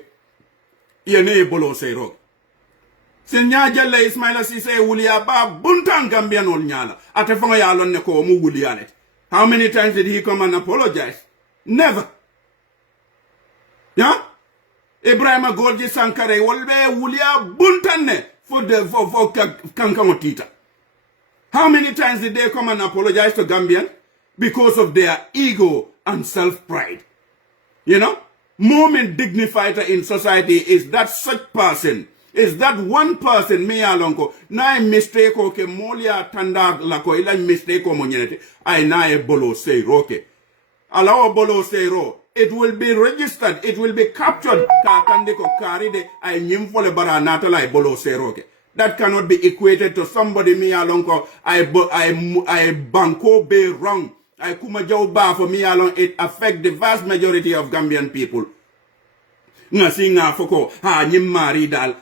yene bolo sero Senya jelle Ismaila Ceesay wuliya ba buntan Gambian ol nyala ate fonga ya lon ne ko mu wuliya net. How many times did he come and apologize? Never. Yeah? Ibrahima Golji Sankare wolbe wuliya buntanne for Kankamotita. How many times did they come and apologize to Gambian? Because of their ego and self-pride. You know? Moment dignified in society is that such person, is that one person me alonko na mistake oke molia tanda lako ila mistake o monyenete ay na e bolo say roke. Allow bolo say ro. It will be registered. It will be captured. That cannot be equated to somebody me along. I banko be wrong. I kuma ba for me along. It affect the vast majority of Gambian people. Ngasi nga foko ha nyimari dal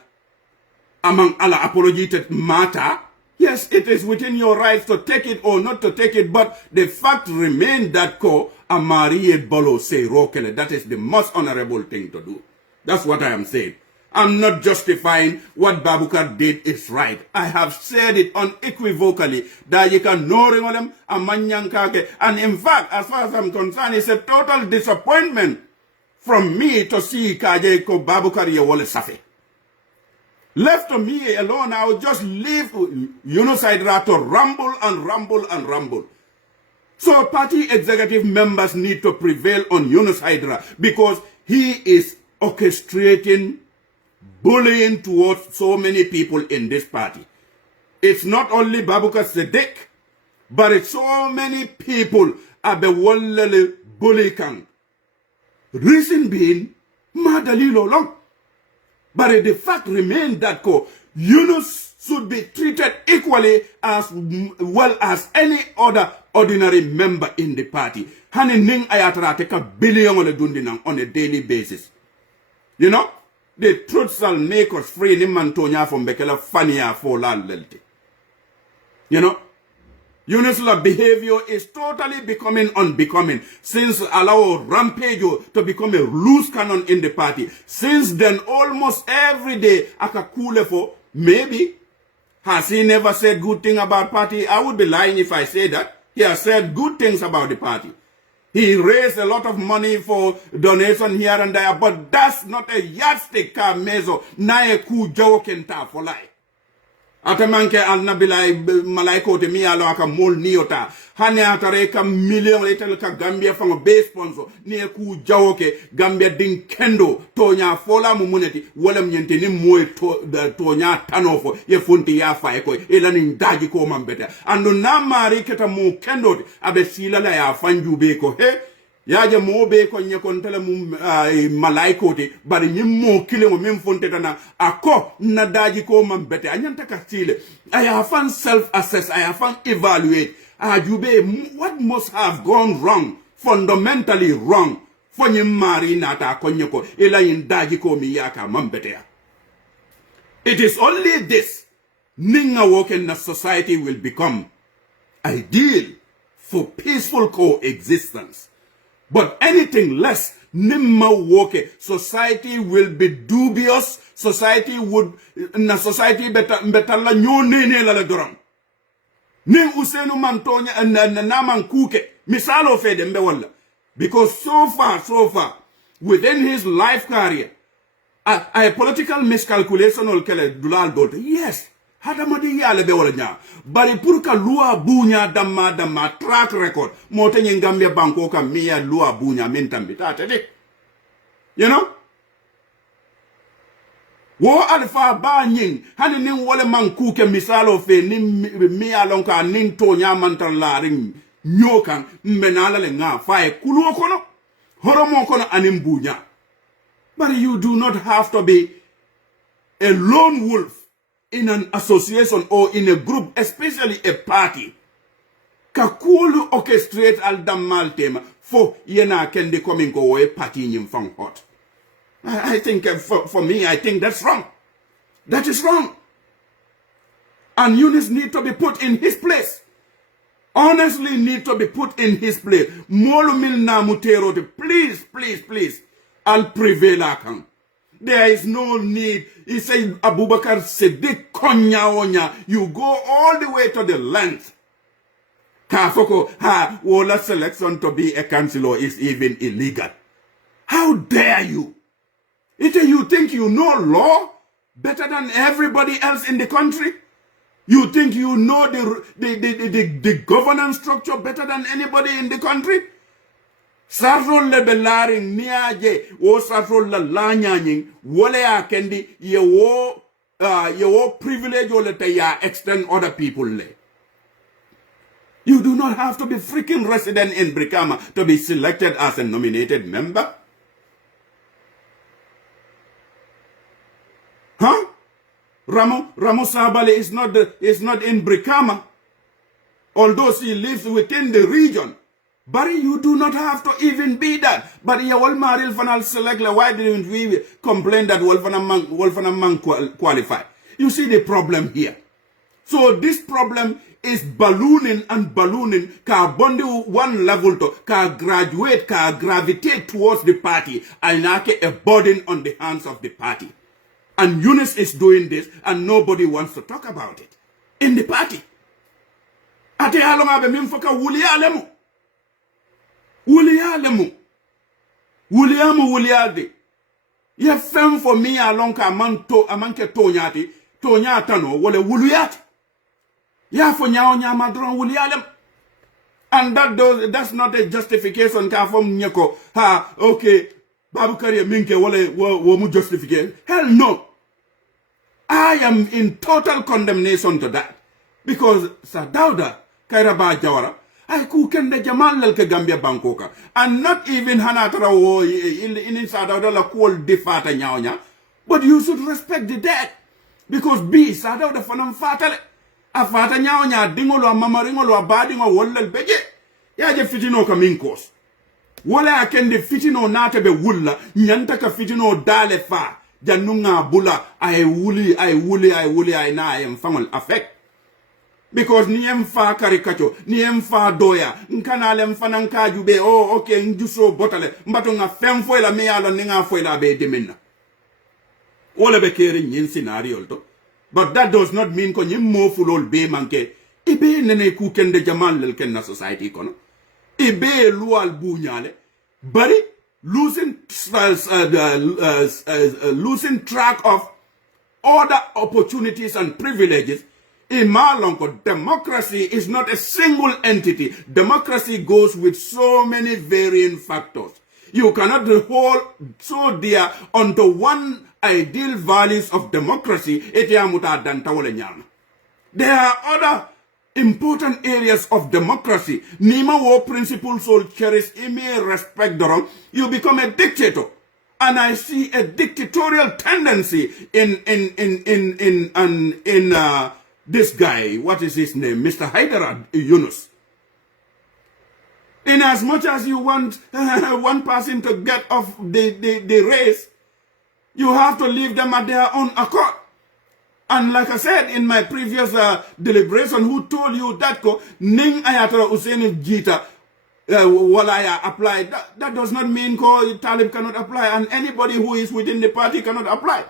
among Allah apologetic matter. Yes, it is within your rights to take it or not to take it, but the fact remains that Amari Bolo say Rokele. That is the most honorable thing to do. That's what I am saying. I'm not justifying what Babukar did is right. I have said it unequivocally that you can know them and in fact, as far as I'm concerned, it's a total disappointment from me to see Kaje ko Babukar Yawole Safi. Left to me alone, I would just leave Unisidra to rumble and rumble and rumble. So party executive members need to prevail on Unisidra because he is orchestrating bullying towards so many people in this party. It's not only Babukar Siddiq, but it's so many people are the wallele bully kang. Reason being, Madalilo long. But the fact remains that Yunus should be treated equally as well as any other ordinary member in the party. Hani ning ayatara take a billion on a daily basis. You know? The truth shall make us free. Ni mantonya from Bekela Fania for lelti. You know? Yunus' behavior is totally becoming unbecoming. Since allow Rampage to become a loose cannon in the party. Since then, almost every day, Akakule for maybe. Has he never said good thing about party? I would be lying if I say that. He has said good things about the party. He raised a lot of money for donation here and there, but that's not a yardstick ka mezo na e ku jawo kenta for life. Atamanke al nabilai malaiko te mi alo aka mol niota. Hane atare ka million etel ka Gambia fang base sponsor ni ku jawoke Gambia ding kendo tonya fola mumuneti wala mnyente ni moe tonya tanofo ye funti ya fa eko ela ni ndaji ko mambeta. Ando na mari keta mo kendo abe sila la ya fanju beko he yaje mo be ko nyekontele mum malaiko te bari nyimmo kile mo mem fonte tana ako na daji ko mambete anyanta ka stile I have self-assess, I have evaluate Ajube, what must have gone wrong, fundamentally wrong, for mari nata konyeko, ela indaji ko miyaka mambetea. It is only this, ninga woken na society will become ideal for peaceful coexistence. But anything less, nimma woke, society will be dubious, society would, na society better la nyone la doram. Ning usenu mantonya na mankuke misalo fede mbewala because so far within his life career a political miscalculation ol kele dulal dot yes hada madi yale bewala nya bari pour ka loi bunya damma track record motenye ngambia banko ka miya loi bunya mentambi tata you know wo alfa ba nyin hani nin wole man kuke misalo fe ni mi alonka nin to nyamantan laring nyokan menala le nga fae kulu kono horomo kono anim bunya. But you do not have to be a lone wolf in an association or in a group, especially a party. Kakulu orchestrate al damal tema for yena kende coming go party nyim fang hot. I think for me, I think that's wrong. That is wrong. And Yunus need to be put in his place. Honestly need to be put in his place. Molumil na mutero, please, please, please. I'll prevail akang. There is no need. He said, Abubakar Siddiq konya onya. You go all the way to the length. Kafoko, Wola selection to be a councillor is even illegal. How dare you? You think you know law better than everybody else in the country? You think you know the governance structure better than anybody in the country? Sarol le belaring niaje wo sarol la lanyanying wole ya kendi ye wo privilege ole te ya extend other people le. You do not have to be freaking resident in Brikama to be selected as a nominated member. Huh? Ramo Sabale is not in Brikama, although she lives within the region. But you do not have to even be that. But you all maril fanal select. Why didn't we complain that Wolfanam qualify? You see the problem here. So this problem is ballooning and ballooning. Ka bondi one level to ka graduate, ka gravitate towards the party, and a burden on the hands of the party. And Yunus is doing this, and nobody wants to talk about it in the party. Ate alonga be mimfoka wulialemu. Wuliade. Ye fem for me along ka amanke tonyata no wole wuluyat. Ya for nyao nyama dron wulialem. And that's not a justification ka from nyeko. Okay, Babu Kariya minke wole mu justification. Hell no. I am in total condemnation to that. Because Sadauda Kairaba Jawara I kukende jamal lal ke Gambia Bankoka. And not even Hanatara wo in Sadauda la kuol defata nyawnya. But you should respect the dead. Because B Sadauda fanam fatale. A fata nyawnya dingolo mamaringolo abadingo wollel beje. Yaje fitino ka minkos. Wala akende fitino natebe wulla. Nyanta ka fitino dale fa. Janunga bula I wuli na I am family affect. Because niem fa karikacho, niem fa doya, nkanale mfananka jube, oh okay, njuso botale, mbato nga femfo ila meyalo ninga fo ila be demina. Ole be keri nyin scenario to. But that does not mean ko nyim mo fulol be manke. Ibe nene kukende jamal lel ken na society kono. Ibe lual bunyale. Bari losing track of other opportunities and privileges. In Malonko, democracy is not a single entity. Democracy goes with so many varying factors. You cannot hold so dear onto one ideal values of democracy. There are other important areas of democracy. Nima wo principles will cherish ime respect doron. You become a dictator. And I see a dictatorial tendency in this guy, what is his name? Mr. Hyderabad Yunus. In as much as you want one person to get off the race, you have to leave them at their own accord. And like I said in my previous deliberation, who told you that ko ning ayatra Usaini Jita walaya apply? That does not mean ko Talib cannot apply, and anybody who is within the party cannot apply.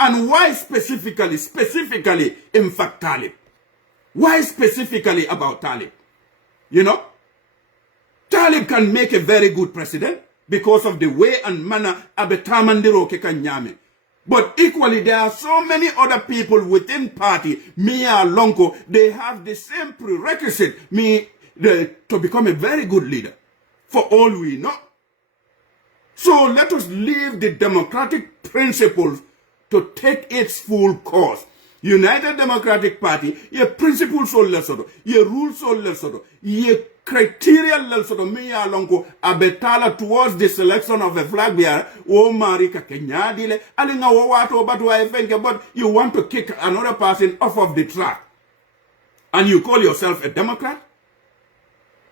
And why specifically, in fact, Talib? Why specifically about Talib? You know? Talib can make a very good president because of the way and manner abetamandiro ke kanyame. But equally, there are so many other people within party, Mia Lonko, they have the same prerequisite to become a very good leader. For all we know. So let us leave the democratic principles to take its full course. United Democratic Party, ye principles so lesodo, ye rules so lesodo, ye criteria lesodo, me alongo abetala towards the selection of a flag bearer, o marika kenyadile, alinga wawato batwa evenge, but you want to kick another person off of the track. And you call yourself a Democrat?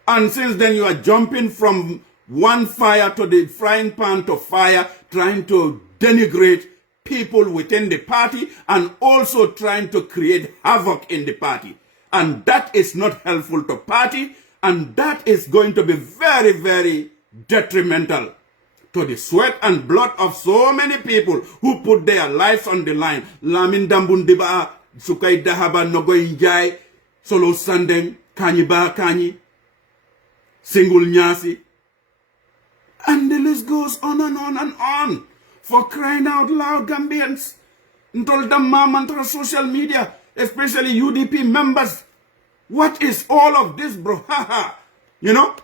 And since then you are jumping from one fire to the frying pan to fire, trying to denigrate people within the party and also trying to create havoc in the party. And that is not helpful to party, and that is going to be very, very detrimental to the sweat and blood of so many people who put their lives on the line. Lamin Dambundiba, Sukai Dahaba Nogoinjai, Solo Sandeng, Kanyi Ba Kanyi, Single Nyasi. And the list goes on and on and on. For crying out loud, Gambians. Told them mantra social media, especially UDP members. What is all of this, bro? You know?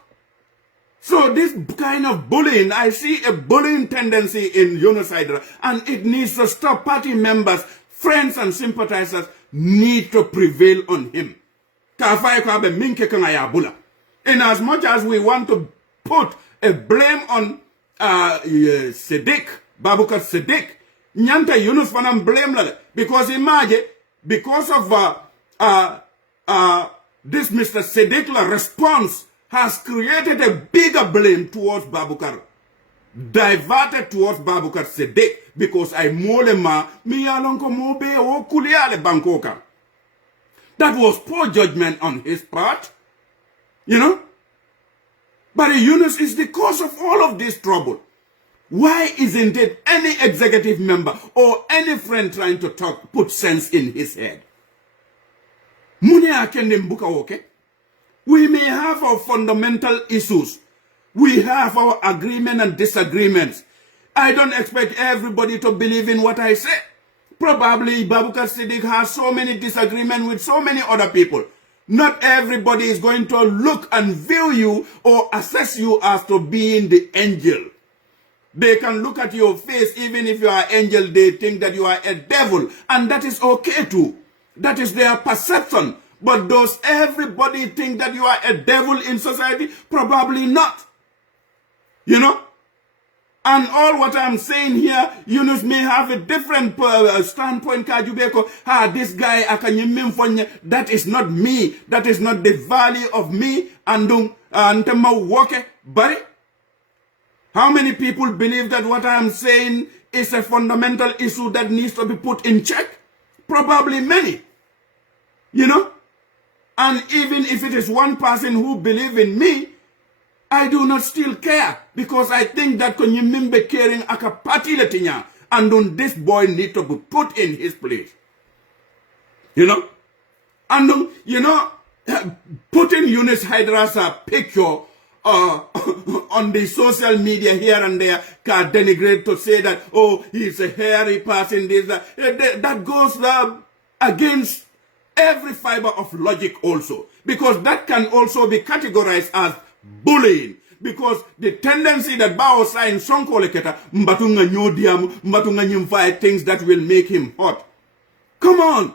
So this kind of bullying, I see a bullying tendency in Yunus Hydra, and it needs to stop. Party members, friends and sympathizers need to prevail on him. In as much as we want to put a blame on Țedik, Babukar Țedik, Nyanta Yunus Fanam blame lale. Because imagine, because of this Mr. Țedik's response has created a bigger blame towards Babukar, diverted towards Babukar Țedik, because I molema mi alonko mobe o kuliale bankoka. That was poor judgment on his part, you know. But Yunus is the cause of all of this trouble. Why isn't it any executive member or any friend trying to put sense in his head? We may have our fundamental issues. We have our agreement and disagreements. I don't expect everybody to believe in what I say. Probably Babukar Țedik has so many disagreements with so many other people. Not everybody is going to look and view you or assess you as to being the angel. They can look at your face, even if you are an angel, they think that you are a devil. And that is okay too. That is their perception. But does everybody think that you are a devil in society? Probably not. You know? And all what I'm saying here, Yunus may have a different standpoint. This guy, that is not me. That is not the value of me. But how many people believe that what I'm saying is a fundamental issue that needs to be put in check? Probably many. You know? And even if it is one person who believes in me, I do not still care, because I think that Konyimimbe caring aka party letinya, and on this boy need to be put in his place. You know? And you know, putting Yunus Hydra's picture on the social media here and there can denigrate to say that, oh, he's a hairy person, this, that goes against every fiber of logic also, because that can also be categorized as bullying, because the tendency that Bao sign Sonko Leketa mbatunga nyodiam mbatunga nyimfai things that will make him hot. Come on.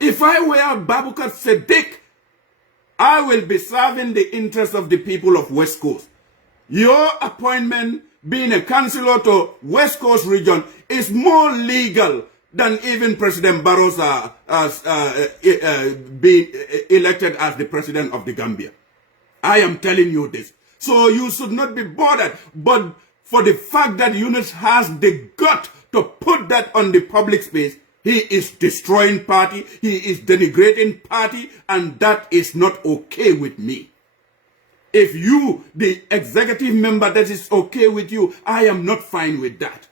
If I were Babukar Țedik, I will be serving the interests of the people of West Coast. Your appointment being a councillor to West Coast region is more legal than even President Barrows being elected as the president of the Gambia. I am telling you this. So you should not be bothered. But for the fact that Yunus has the gut to put that on the public space, he is destroying party, he is denigrating party, and that is not okay with me. If you, the executive member, that is okay with you, I am not fine with that.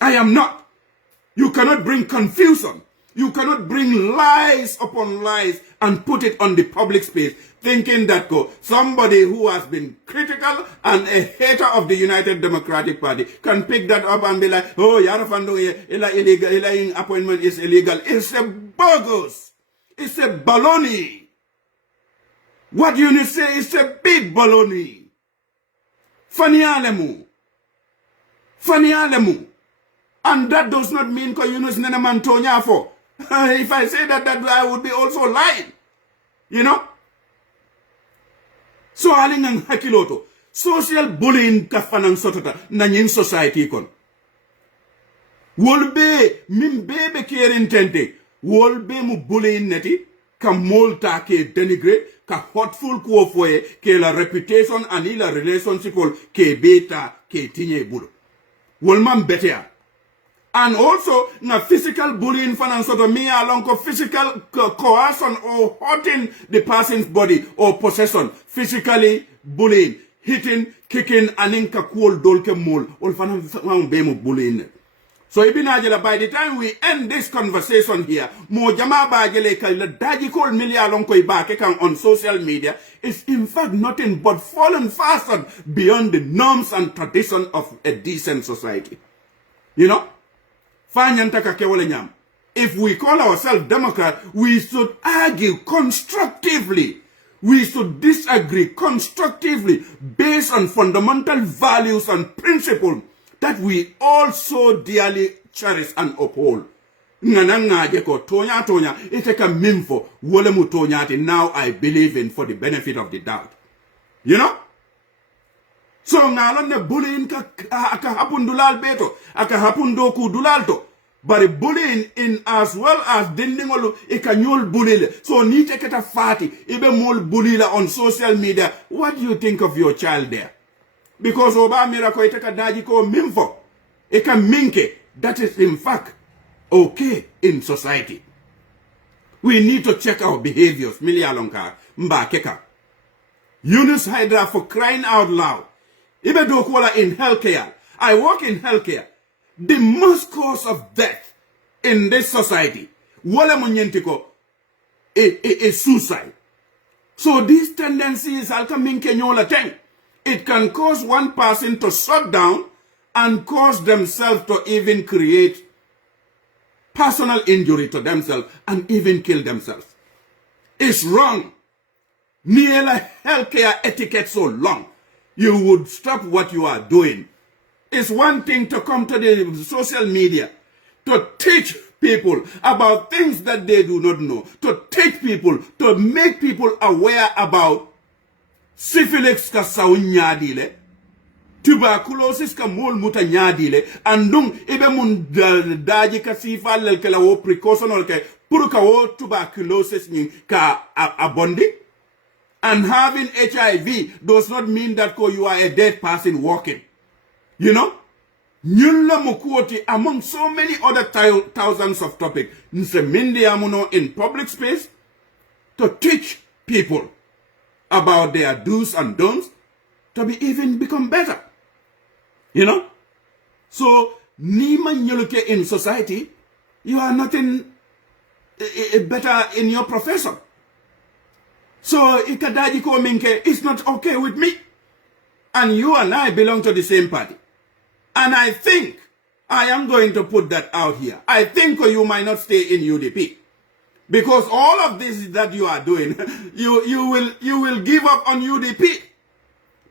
I am not. You cannot bring confusion. You cannot bring lies upon lies and put it on the public space, thinking that somebody who has been critical and a hater of the United Democratic Party can pick that up and be like, oh, Yarafando, illegal appointment is illegal. It's a bogus. It's a baloney. What you say is a big baloney. Fanialemu. Fanialemu. And that does not mean that Yunus Nenamantonya for. If I say that, I would be also lying. You know? So alingang hakiloto. Social bullying kafanang sotota na yin society kon. Wolbe mimbebe kirin tente. Wolbe mu bullying neti. Ka molta ke denigrate. Ka hurtful kuo foye. Ke la reputation and la relationship ke beta ke tinye bulu. Wolman betea. And also, physical bullying for me along physical coercion or hurting the person's body or possession. Physically bullying, hitting, kicking, and in kakul dolke mol. All fanam bemo bullying. So by the time we end this conversation here, mo jama bajele ka la daji kol milia long ko ibake kan on social media is in fact nothing but fallen faster beyond the norms and tradition of a decent society. You know? If we call ourselves Democrat, we should argue constructively. We should disagree constructively based on fundamental values and principles that we all so dearly cherish and uphold. Now I believe in for the benefit of the doubt. You know? So ngalon bullying ka hapun dulal beto, aka hapun doku dulalto. But bullying in as well as dindingolu ikanyol bully. So ni teketa fati ibe mol bully on social media. What do you think of your child there? Because oba mirako iteka daji ko mimfo. Eka minke. That is in fact okay in society. We need to check our behaviors. Milialonka mba keka. Yunus Hydra for crying out loud. Ibe dokwala in healthcare. I work in healthcare. The most cause of death in this society, wala munyentiko, is suicide. So these tendencies it can cause one person to shut down and cause themselves to even create personal injury to themselves and even kill themselves. It's wrong. Nearly healthcare etiquette so long. You would stop what you are doing. It's one thing to come to the social media to teach people about things that they do not know, to teach people, to make people aware about syphilis ka saunyadile, tuberculosis ka mol muta nyadile, andung ibe mun daji ka sifal ke la wo precaution or ke puru ka wo tuberculosis ni ka abondi. And having HIV does not mean that you are a dead person walking. You know, among so many other thousands of topics, in public space to teach people about their do's and don'ts to even become better. You know, so in society, you are nothing better in your profession. So ikadaji ko minke is not okay with me, and you and I belong to the same party. And I think I am going to put that out here. I think you might not stay in UDP. Because all of this that you are doing, you will give up on UDP.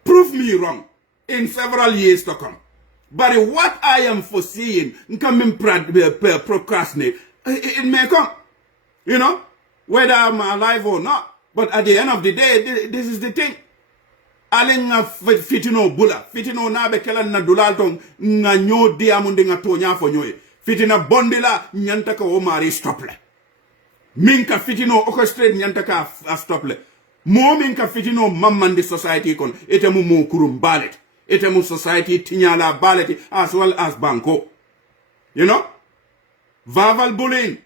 Prove me wrong in several years to come. But what I am foreseeing, procrastinate, it may come. You know, whether I'm alive or not. But at the end of the day, this is the thing. Alenga fitino bula fitino na bekela na dulalton nga nyo diamundi nga tonya fo nyoy fitina bondila nyanta ka o mari stople minka fitino orchestrate nyanta ka stople mo minka fitino mamandi society kon etemu mo kurum balet etemu society tinyala balet as well as banko, you know, verbal bullying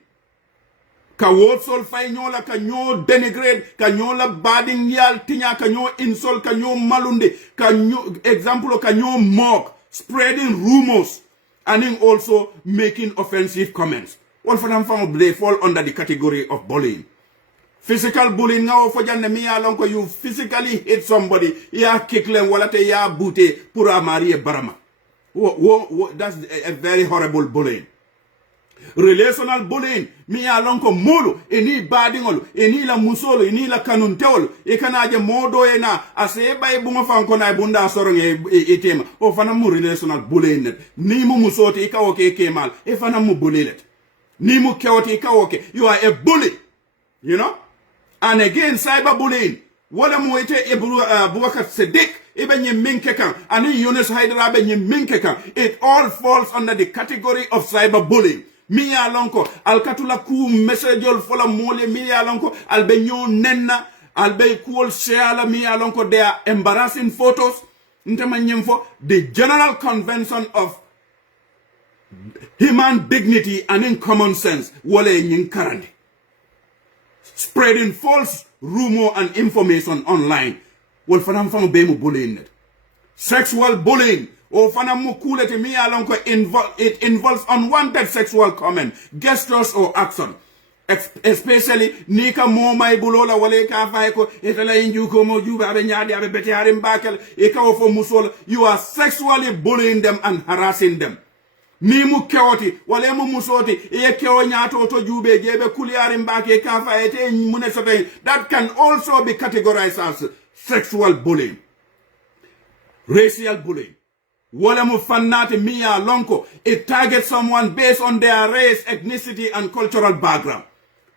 ka word sol fay nyola ka nyo denigrate ka nyola bading yal tinya ka nyo insult ka nyo malunde ka nyo example ka nyo mock spreading rumors and then also making offensive comments. All for them they fall under the category of bullying. Physical bullying now for me along you physically hit somebody ya kick them walate ya bute pura marie barama. That's a very horrible bullying. Relational bullying, mi along ko mulu, eni badingolu, eni la musolo, eni la kanuntewolu, ekanaje modo ena, ase bay bunga fanko na bunda sorong etema, o fana mu relational bullying net, ni mu musoti ika oke kemal, e fana mu bully net, ni mu keoti ika oke, you are a bully, you know, and again cyberbullying, wala mu ete buwaka sedik, Even Minkekan, and Yunus Hydra, Minkekan, it all falls under the category of cyberbullying. Mi alonko alkatula ku message fola mole mi alonko albenyo nenna albe cool share mi alonko they are embarrassing photos ntama nyemfo the general convention of human dignity and in common sense, wale nyinkarande. Spreading false rumor and information online. Well, fanam fang be mu bullying. Sexual bullying. Or fanam mu kulete mi alonko it involves unwanted sexual comment, gestures or action. Especially nika mo mai bulola wale ka fay ko etala inju ko mo juba be nyaade abe beti harim bakel e ka ofo musol. You are sexually bullying them and harassing them. Ni mu kewoti wale mu musoti e kewo nyaato to jube jebe kuliari mbake ka fay ete mune sote. That can also be categorized as sexual bullying. Racial bullying. Wale mu fannati miya lonko. It targets someone based on their race, ethnicity and cultural background.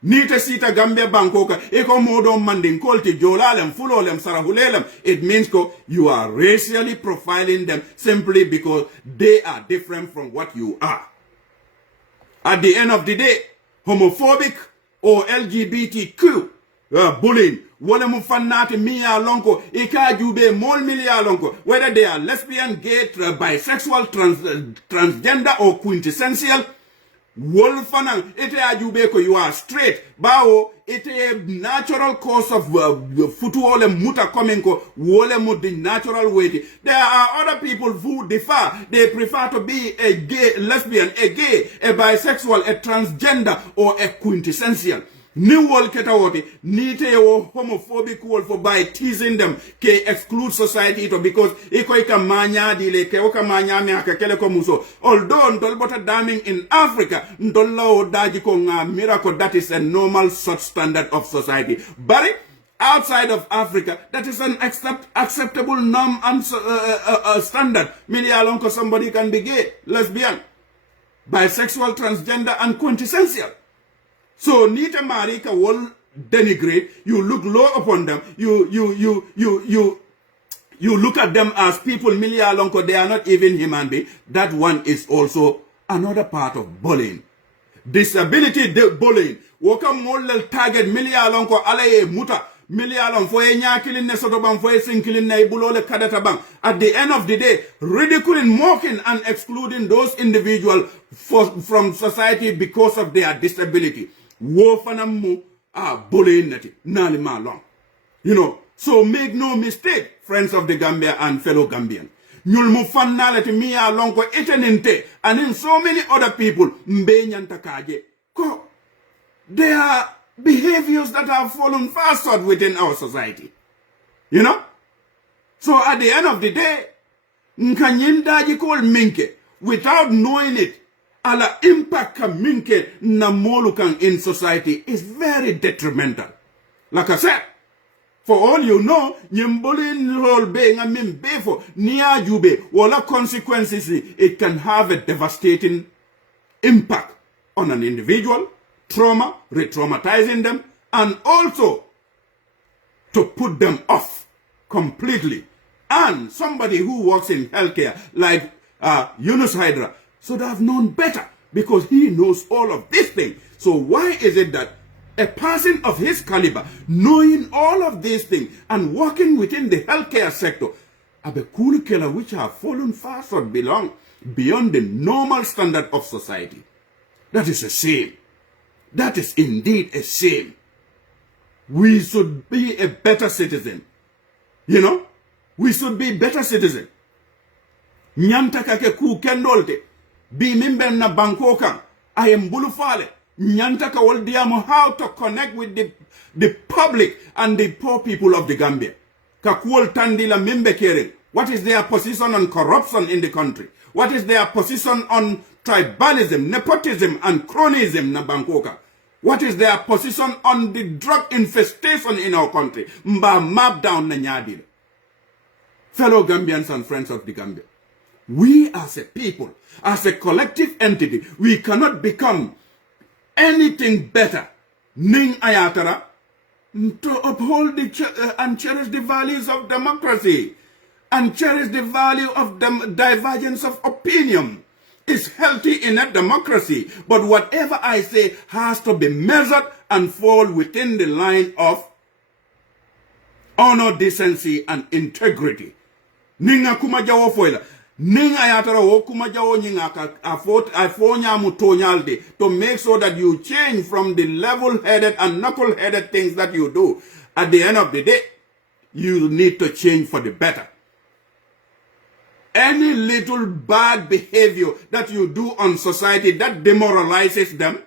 Nite sita Gambia bankoka eko modo manding kolti jolalem fulolem sarahulelem. It means you are racially profiling them simply because they are different from what you are. At the end of the day, homophobic or LGBTQ bullying wala mufannati miya lonko ika jube mol milia lonko, whether they are lesbian, gay, bisexual, transgender or quintessential. Wolfana, ite ajubeko, you are straight. Bao, ite a natural cause of futuole muta komenko, wole mu the natural way. There are other people who differ. They prefer to be a gay, lesbian, a gay, a bisexual, a transgender, or a quintessential. Ni wol ketawoti, nite o homophobic wol for by teasing them ke exclude society to because iko ika manya dile ke oka manya me akakele ko muso. Although ndolbota damning in Africa, ndolla o daji ko nga miracle, that is a normal such standard of society. But outside of Africa, that is an acceptable norm and standard. Milialonko somebody can be gay, lesbian, bisexual, transgender, and quintessential. So Nita Marika will denigrate, you look low upon them, you look at them as people, Milia Alonko, they are not even human beings. That one is also another part of bullying. Disability bullying. Woka molel target Milia Alonko alaye muta. Milia Alon for a nyakilin ne sotobang for a sinkilin ne bulole kadatabang. At the end of the day, ridiculing, mocking and excluding those individuals from society because of their disability. Wofanamu bullying nati nali malong. You know, so make no mistake, friends of the Gambia and fellow Gambians. Nyul mu fannalati miya lonko eteninte and in so many other people mbe nyantakaje. There are behaviors that have fallen fast out within our society. You know? So at the end of the day, nkanyindaji called minke without knowing it. Ala impact minke na molukan in society is very detrimental. Like I said, for all you know, nyimbolin role being a mimbefo niya jube wala consequences, it can have a devastating impact on an individual, trauma, re-traumatizing them, and also to put them off completely. And somebody who works in healthcare like Yunus Hydra should have known better because he knows all of these things. So why is it that a person of his caliber, knowing all of these things and working within the healthcare sector, abekulu which have fallen fast or belong beyond the normal standard of society? That is a shame. That is indeed a shame. We should be a better citizen. You know? We should be better citizen. Nyantaka ke ku kendolte. Bi mimbe na bankoka. I am bulufale. Nyantaka wal diamo how to connect with the public and the poor people of the Gambia. Kakuol tandila mimbe kering. What is their position on corruption in the country? What is their position on tribalism, nepotism, and cronyism na bankoka? What is their position on the drug infestation in our country? Mba map down na nyadil. Fellow Gambians and friends of the Gambia, we as a people, as a collective entity, we cannot become anything better ning ayatara to uphold and cherish the values of democracy and cherish the value of divergence of opinion. Is healthy in a democracy, but whatever I say has to be measured and fall within the line of honor, decency, and integrity. Ninga kuma jawo foila. Ning ayatara okuma jawo nyingaka afonya mutonyalde to make sure that you change from the level-headed and knuckle-headed things that you do. At the end of the day, you need to change for the better. Any little bad behavior that you do on society that demoralizes them,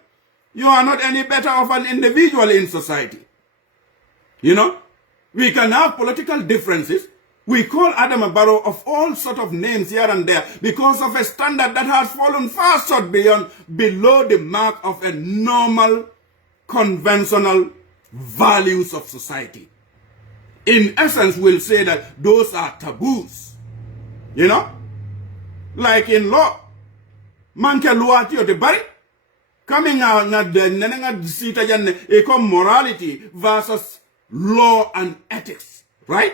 you are not any better of an individual in society. You know, we can have political differences. We call Adam Barrow of all sort of names here and there because of a standard that has fallen far short below the mark of a normal, conventional values of society. In essence, we'll say that those are taboos. You know? Like in law. Manke luati o de bari. Coming out na de nenenga sita jan ekom morality versus law and ethics. Right?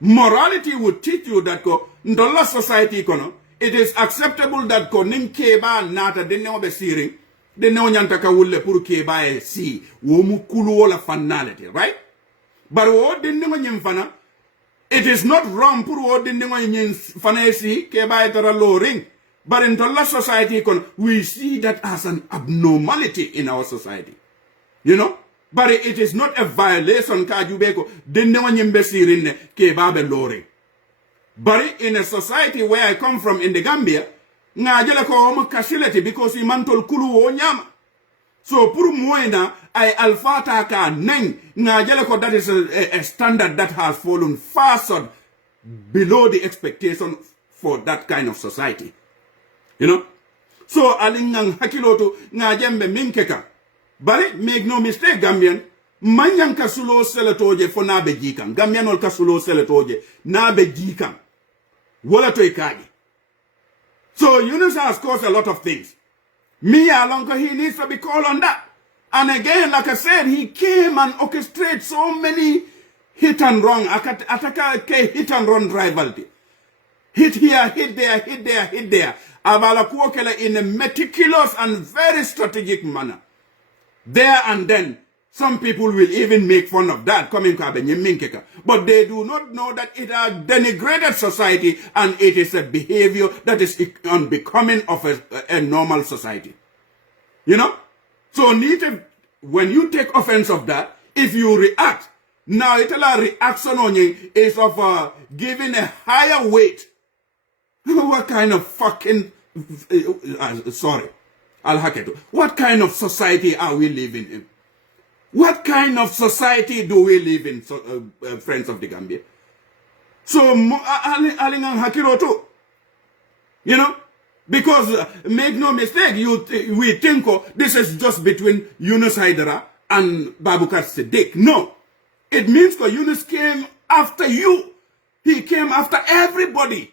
Morality would teach you that ko ndola society kono, it is acceptable that ko nim keba nata de neo be siring, de neo nyantaka wulle puru keba e si, womu kulu wala finality, right? But wo de neo nyimfana, it is not wrong puru wo de neo nyimfana e si, keba e tara low ring. But in the society, we see that as an abnormality in our society. You know? But it is not a violation. But in a society where I come from in the Gambia, because so puru moina I alfata ka neng that is a standard that has fallen far short below the expectation for that kind of society. You know? So alingang hakiloto nga jembe minkeka. But make no mistake, Gambian. Manyang kasulo seletoje for na bejikan. Gambian ol kasulo seletoje na bejikan. Wala to ikaji. So Yunus has caused a lot of things. Me alonko, he needs to be called on that. And again, like I said, he came and orchestrated so many hit and run. Ataka hit and run rivalry. Hit here, hit there, hit there, hit there. Abala in a meticulous and very strategic manner. There and then, some people will even make fun of that, coming but they do not know that it has denigrated society and it is a behavior that is unbecoming of a normal society. You know? So when you take offense of that, if you react, now it'll reaction on you is of giving a higher weight. What kind of fucking sorry, what kind of society are we living in? What kind of society do we live in, friends of the Gambia? So, alingang hakiroto, you know, because make no mistake, we think this is just between Yunus Haidara and Babukar Siddiq. No, it means that Yunus came after you. He came after everybody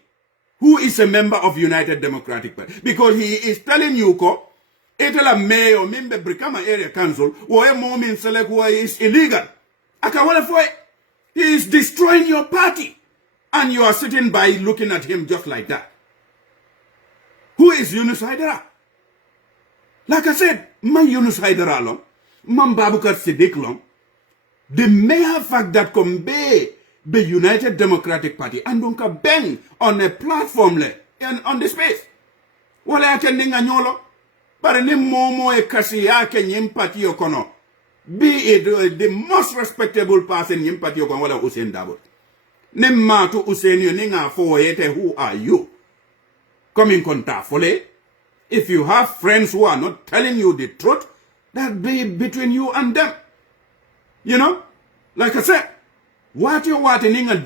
who is a member of United Democratic Party. Because he is telling you, etela mayor, member Brikama Area Council, or a moment select who is illegal. He is destroying your party. And you are sitting by looking at him just like that. Who is Yunus Haidara? Like I said, man Yunus Haidara long, man Babukar Siddiq long, the mere fact that Kombe, the United Democratic Party, and don't bang on a platform and on the space. Wala attending anyolo, but ni momo e kasi yake nyimpati yokono. Be it the most respectable person nyimpati yokono wala Usain Dabo. Nemma to Usain yo ninga foyete, who are you? Come in contact fole. If you have friends who are not telling you the truth, that be between you and them. You know, like I said, what you want in England,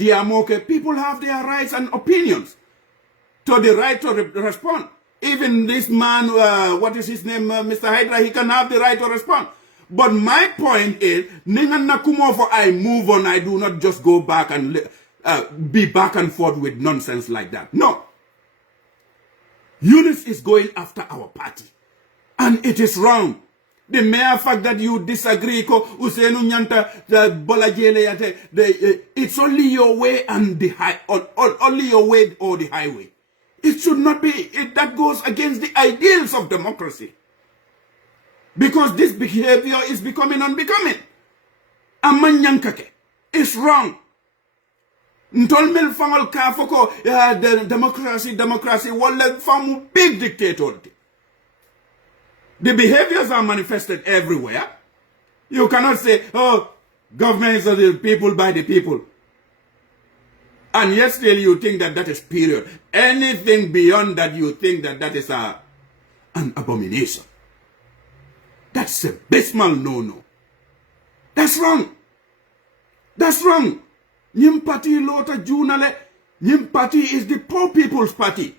people have their rights and opinions. To the right to respond. Even this man, what is his name, Mr. Hydra, he can have the right to respond. But my point is, I move on, I do not just go back and be back and forth with nonsense like that. No. Yunus is going after our party. And it is wrong. The mere fact that you disagree, it's only your way and the only your way or the highway. It should not be. That goes against the ideals of democracy. Because this behavior is becoming unbecoming. Amanyankake. It's wrong. Ntol mil fangol ka foko the democracy wala famu big dictator. The behaviors are manifested everywhere. You cannot say, oh, government is of the people by the people. And yet still you think that that is period. Anything beyond that you think that that is an abomination. That's a abysmal no-no. That's wrong. That's wrong. Nyim party lota junale. Nyim party is the poor people's party.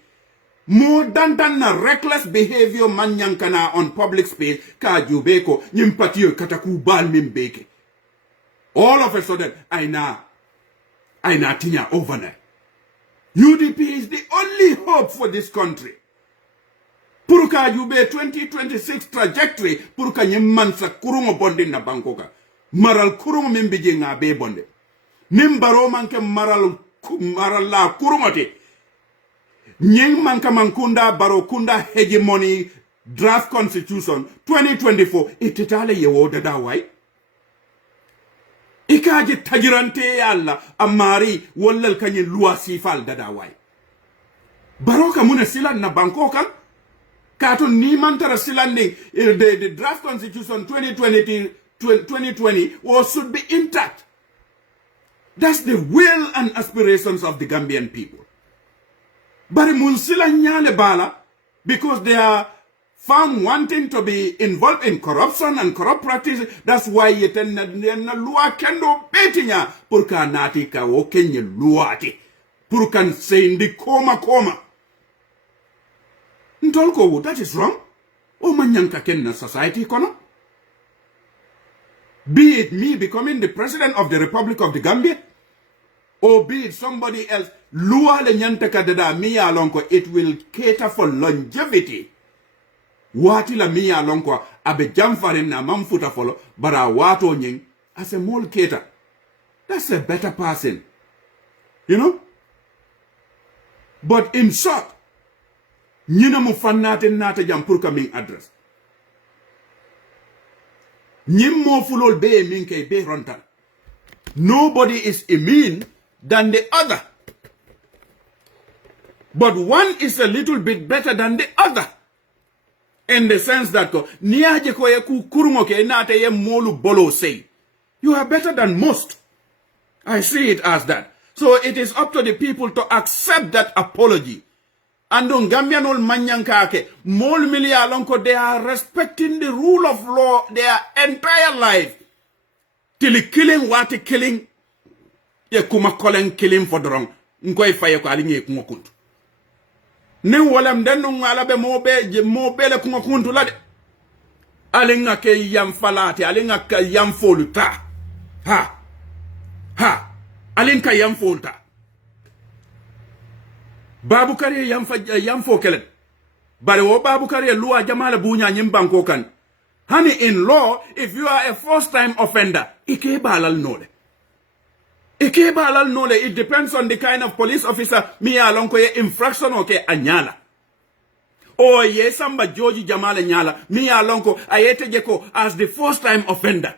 More than a reckless behavior manyankana on public space ka jubeko nyim party kataku bal mimbeke. All of a sudden, aina tinya overnight. UDP is the only hope for this country. Puruka jube 2026 trajectory puruka nyimmansa kurungo bondi na Bangkoka. Maral kurungo mimbije nga be bonde. Nimbaro manke maral la kurungote. Nying manka mankunda baro kunda hegemony draft constitution 2024 ititale yewoda da wai. Ikaje tajirante yalla amari wallal kanyi luwa sifal dada wai. Baroka muna silan na Bangkoka. Kato ni mantara silandi the draft constitution 2020 should be intact. That's the will and aspirations of the Gambian people. But munsila nyale bala because they are found wanting to be involved in corruption and corrupt practices. That's why yetena lua kendo betinya purka nati ka okenye luati purkan seindi koma. Ntolko, that is wrong. O manyanka kenna society kono. Be it me becoming the president of the Republic of the Gambia, or be it somebody else, lua le nyantaka dada miya lonko, it will cater for longevity. Wati la miya lonko, abe jamfarin na mamfuta follow, bara wato nying, as a mole cater. That's a better person. You know? But in short, nyina mu fannate nata jam pour ka min address. Nyim mo fulol be min kay be rontal. Nobody is immune than the other. But one is a little bit better than the other. In the sense that niaje ko ye ku kurungo ke nata ye molu bolo say. You are better than most. I see it as that. So it is up to the people to accept that apology. And on Gambian ol manyankake, mol milia lonko, they are respecting the rule of law their entire life. Till killing wati killing, ye kuma calling killing for the wrong. Nkoi faye ko alinye kumokuntu. Ne walam denu ngalabe mobele kumokuntu lade. Alinga ke yam falate, alinga ke yam foluta. Ha. Alinka yam folta. Babu Kari yam fo kelen. But wo Babu Kari luwa jamala bunya nyimbanko kan. Honey, in law, if you are a first-time offender, ike balal nole. Ike balal nole. It depends on the kind of police officer miya alonko ye infraction oke anyala. O ye samba George Jamala nyala miya alonko ayete jeko as the first-time offender.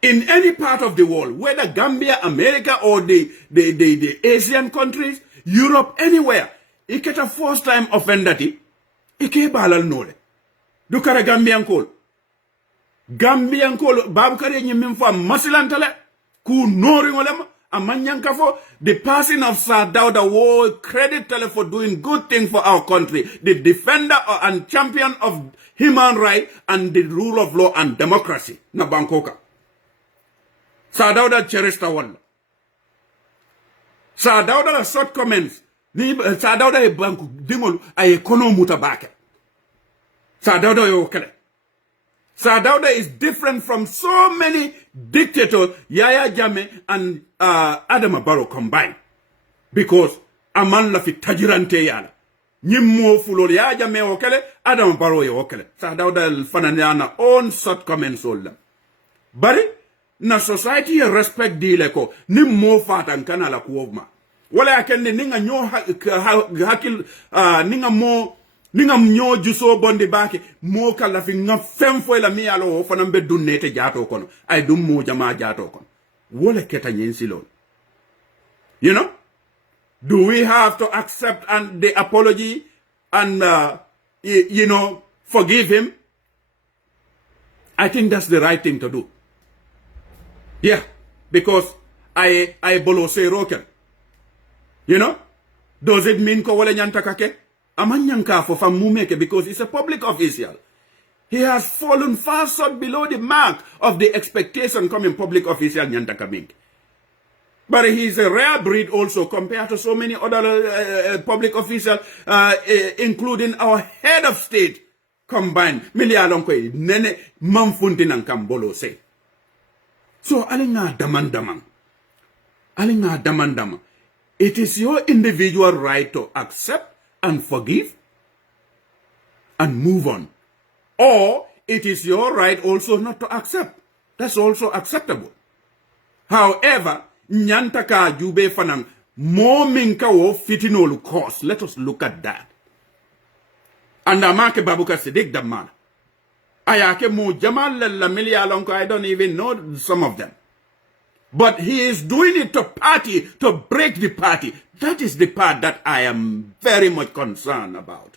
In any part of the world, whether Gambia, America, or the Asian countries, Europe, anywhere, iketa first-time offender ti, ike balal nole. Dukara Gambian kol. Gambian kol, babu kare nyimimfa masilantale, ku nori ngolema, amanyankafo, the passing of Sir Dawda war credit tele for doing good thing for our country, the defender and champion of human rights and the rule of law and democracy, na Bangkoka. Sir Dawda cherista wala. Sir Dawda short comments. Sir Dawda e banku dingolu ay kono mutabake. Sir Dawda yo kele. Sir Dawda is different from so many dictators, Yaya Jammeh and Adama Barrow combined. Because aman la fi tajirante yala. Nyimmo fulol Yaya Jammeh yo kele, Adama Barrow yo kele. Sir Dawda fananyana own short comments all them. Bari na society respect dile ko ni mo fatan kana la kuovma wala yakende ninga nyo hakil ninga nyo juso bonde bake mo kala fi nga femfo la mi alo fana be dunnete jato kono ay dum mo jama jato kono wala keta nyensi lol You know? Do we have to accept the apology and, forgive him? I think that's the right thing to do. Yeah, because I bolo say roken. You know? Does it mean ko wala nyanta kake? Amanyanka for famumeke because he's a public official. He has fallen far short below the mark of the expectation coming public official nyanta kamink. But he's a rare breed also compared to so many other public officials, including our head of state combined. Milialonko nene mamfuntin kambolo say. So alinga damandamang. Alinga damandamang. It is your individual right to accept and forgive and move on. Or it is your right also not to accept. That's also acceptable. However, nyantaka jube fanang mo minka wo fitinolu cause. Let us look at that. And amake babuka sidik damman. Ayake mo jamal la miliyalonko, I don't even know some of them. But he is doing it to party, to break the party. That is the part that I am very much concerned about.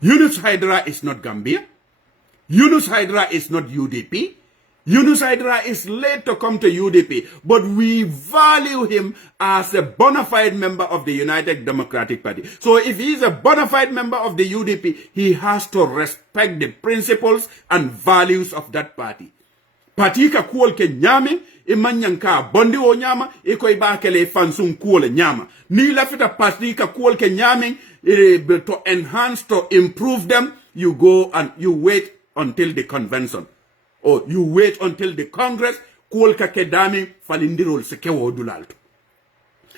Yunus Hydra is not Gambia. Yunus Hydra is not UDP. Yunus Hydra is late to come to UDP, but we value him as a bona fide member of the United Democratic Party. So if he is a bona fide member of the UDP, he has to respect the principles and values of that party. Parti ka kuol ke nyame, imanyanka bondi o nyama, iko ibakele fansung kuol nyama. Ni lafita parti ka kuol ke nyame, to enhance, to improve them, you go and you wait until the convention. Or you wait until the Congress, kuol ka kedami, falindirol sekewo dulalto.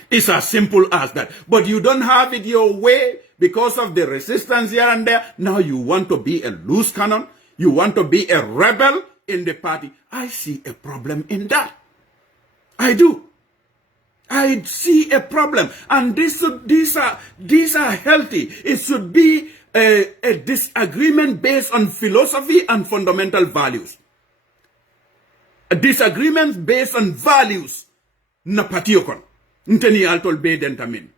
It's as simple as that. But you don't have it your way because of the resistance here and there. Now you want to be a loose cannon. You want to be a rebel in the party. I see a problem in that. I do. I see a problem. And these are healthy. It should be a disagreement based on philosophy and fundamental values. A disagreement based on values. Na patiokon. Nteni altol be dentamin.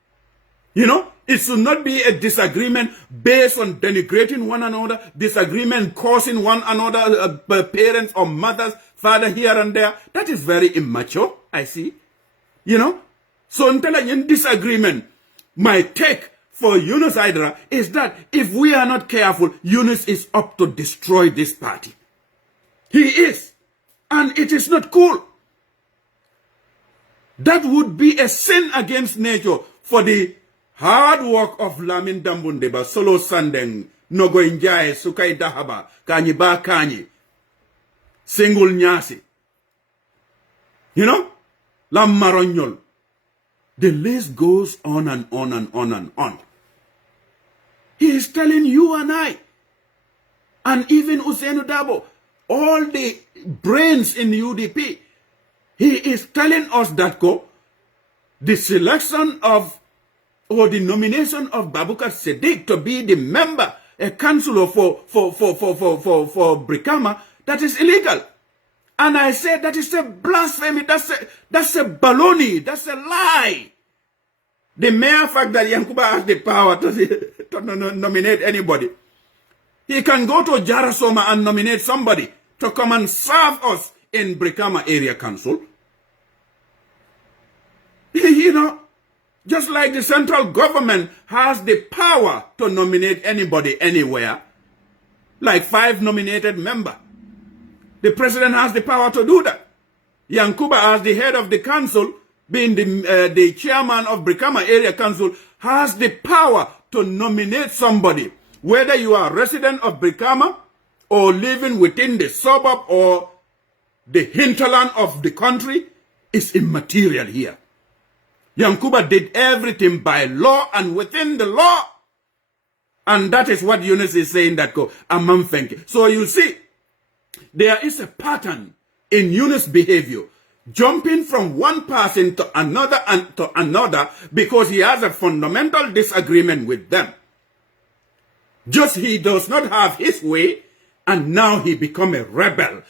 You know, it should not be a disagreement based on denigrating one another, disagreement causing one another, parents or mothers, father here and there. That is very immature, I see. You know? So until in disagreement, my take for Yunus Hydra is that if we are not careful, Yunus is up to destroy this party. He is. And it is not cool. That would be a sin against nature for the hard work of Lamin Dambundeba, Solo Sandeng, Nogo Injaye, Sukai Dahaba, Kanyi Ba Kanyi, Single Nyasi. You know? Lam Maronyol. The list goes on and on and on and on. He is telling you and I, and even Usainu Dabo, all the brains in UDP, he is telling us that the selection of or the nomination of Babukar Siddiq to be the member, a councillor for Brikama, that is illegal. And I said that is a blasphemy, that's a baloney, that's a lie. The mere fact that Yankuba has the power to nominate anybody. He can go to Jarasoma and nominate somebody to come and serve us in Brikama Area Council. You know, just like the central government has the power to nominate anybody anywhere, like 5 nominated members. The president has the power to do that. Yankuba, as the head of the council, being the chairman of Brikama Area Council, has the power to nominate somebody, whether you are a resident of Brikama or living within the suburb or the hinterland of the country, is immaterial here. Yankuba did everything by law and within the law. And that is what Yunus is saying that Amamfenke. So you see, there is a pattern in Yunus' behavior, jumping from one person to another and to another because he has a fundamental disagreement with them. Just he does not have his way, and now he become a rebel,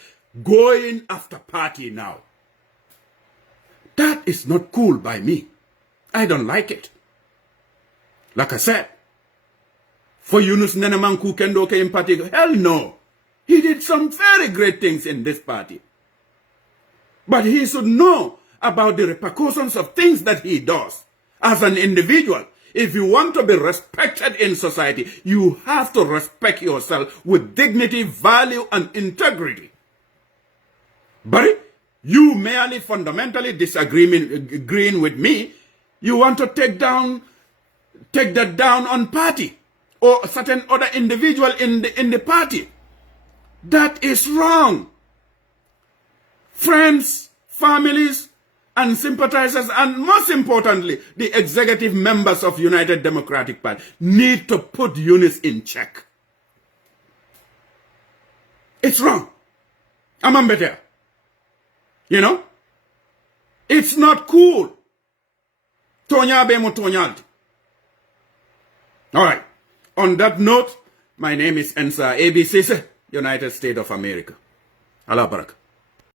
going after party now. That is not cool by me. I don't like it. Like I said, for Yunus Nenemanku Kendoke in party, hell no. He did some very great things in this party. But he should know about the repercussions of things that he does. As an individual, if you want to be respected in society, you have to respect yourself with dignity, value, and integrity. But you merely fundamentally disagreeing with me, you want to take that down on party or a certain other individual in the party. That is wrong. Friends, families, and sympathizers, and most importantly, the executive members of United Democratic Party need to put Eunice in check. It's wrong. I'm better. You know? It's not cool. Tonyabe mo tonyalti. All right. On that note, my name is Ensa, ABC, United States of America. Allah Barak.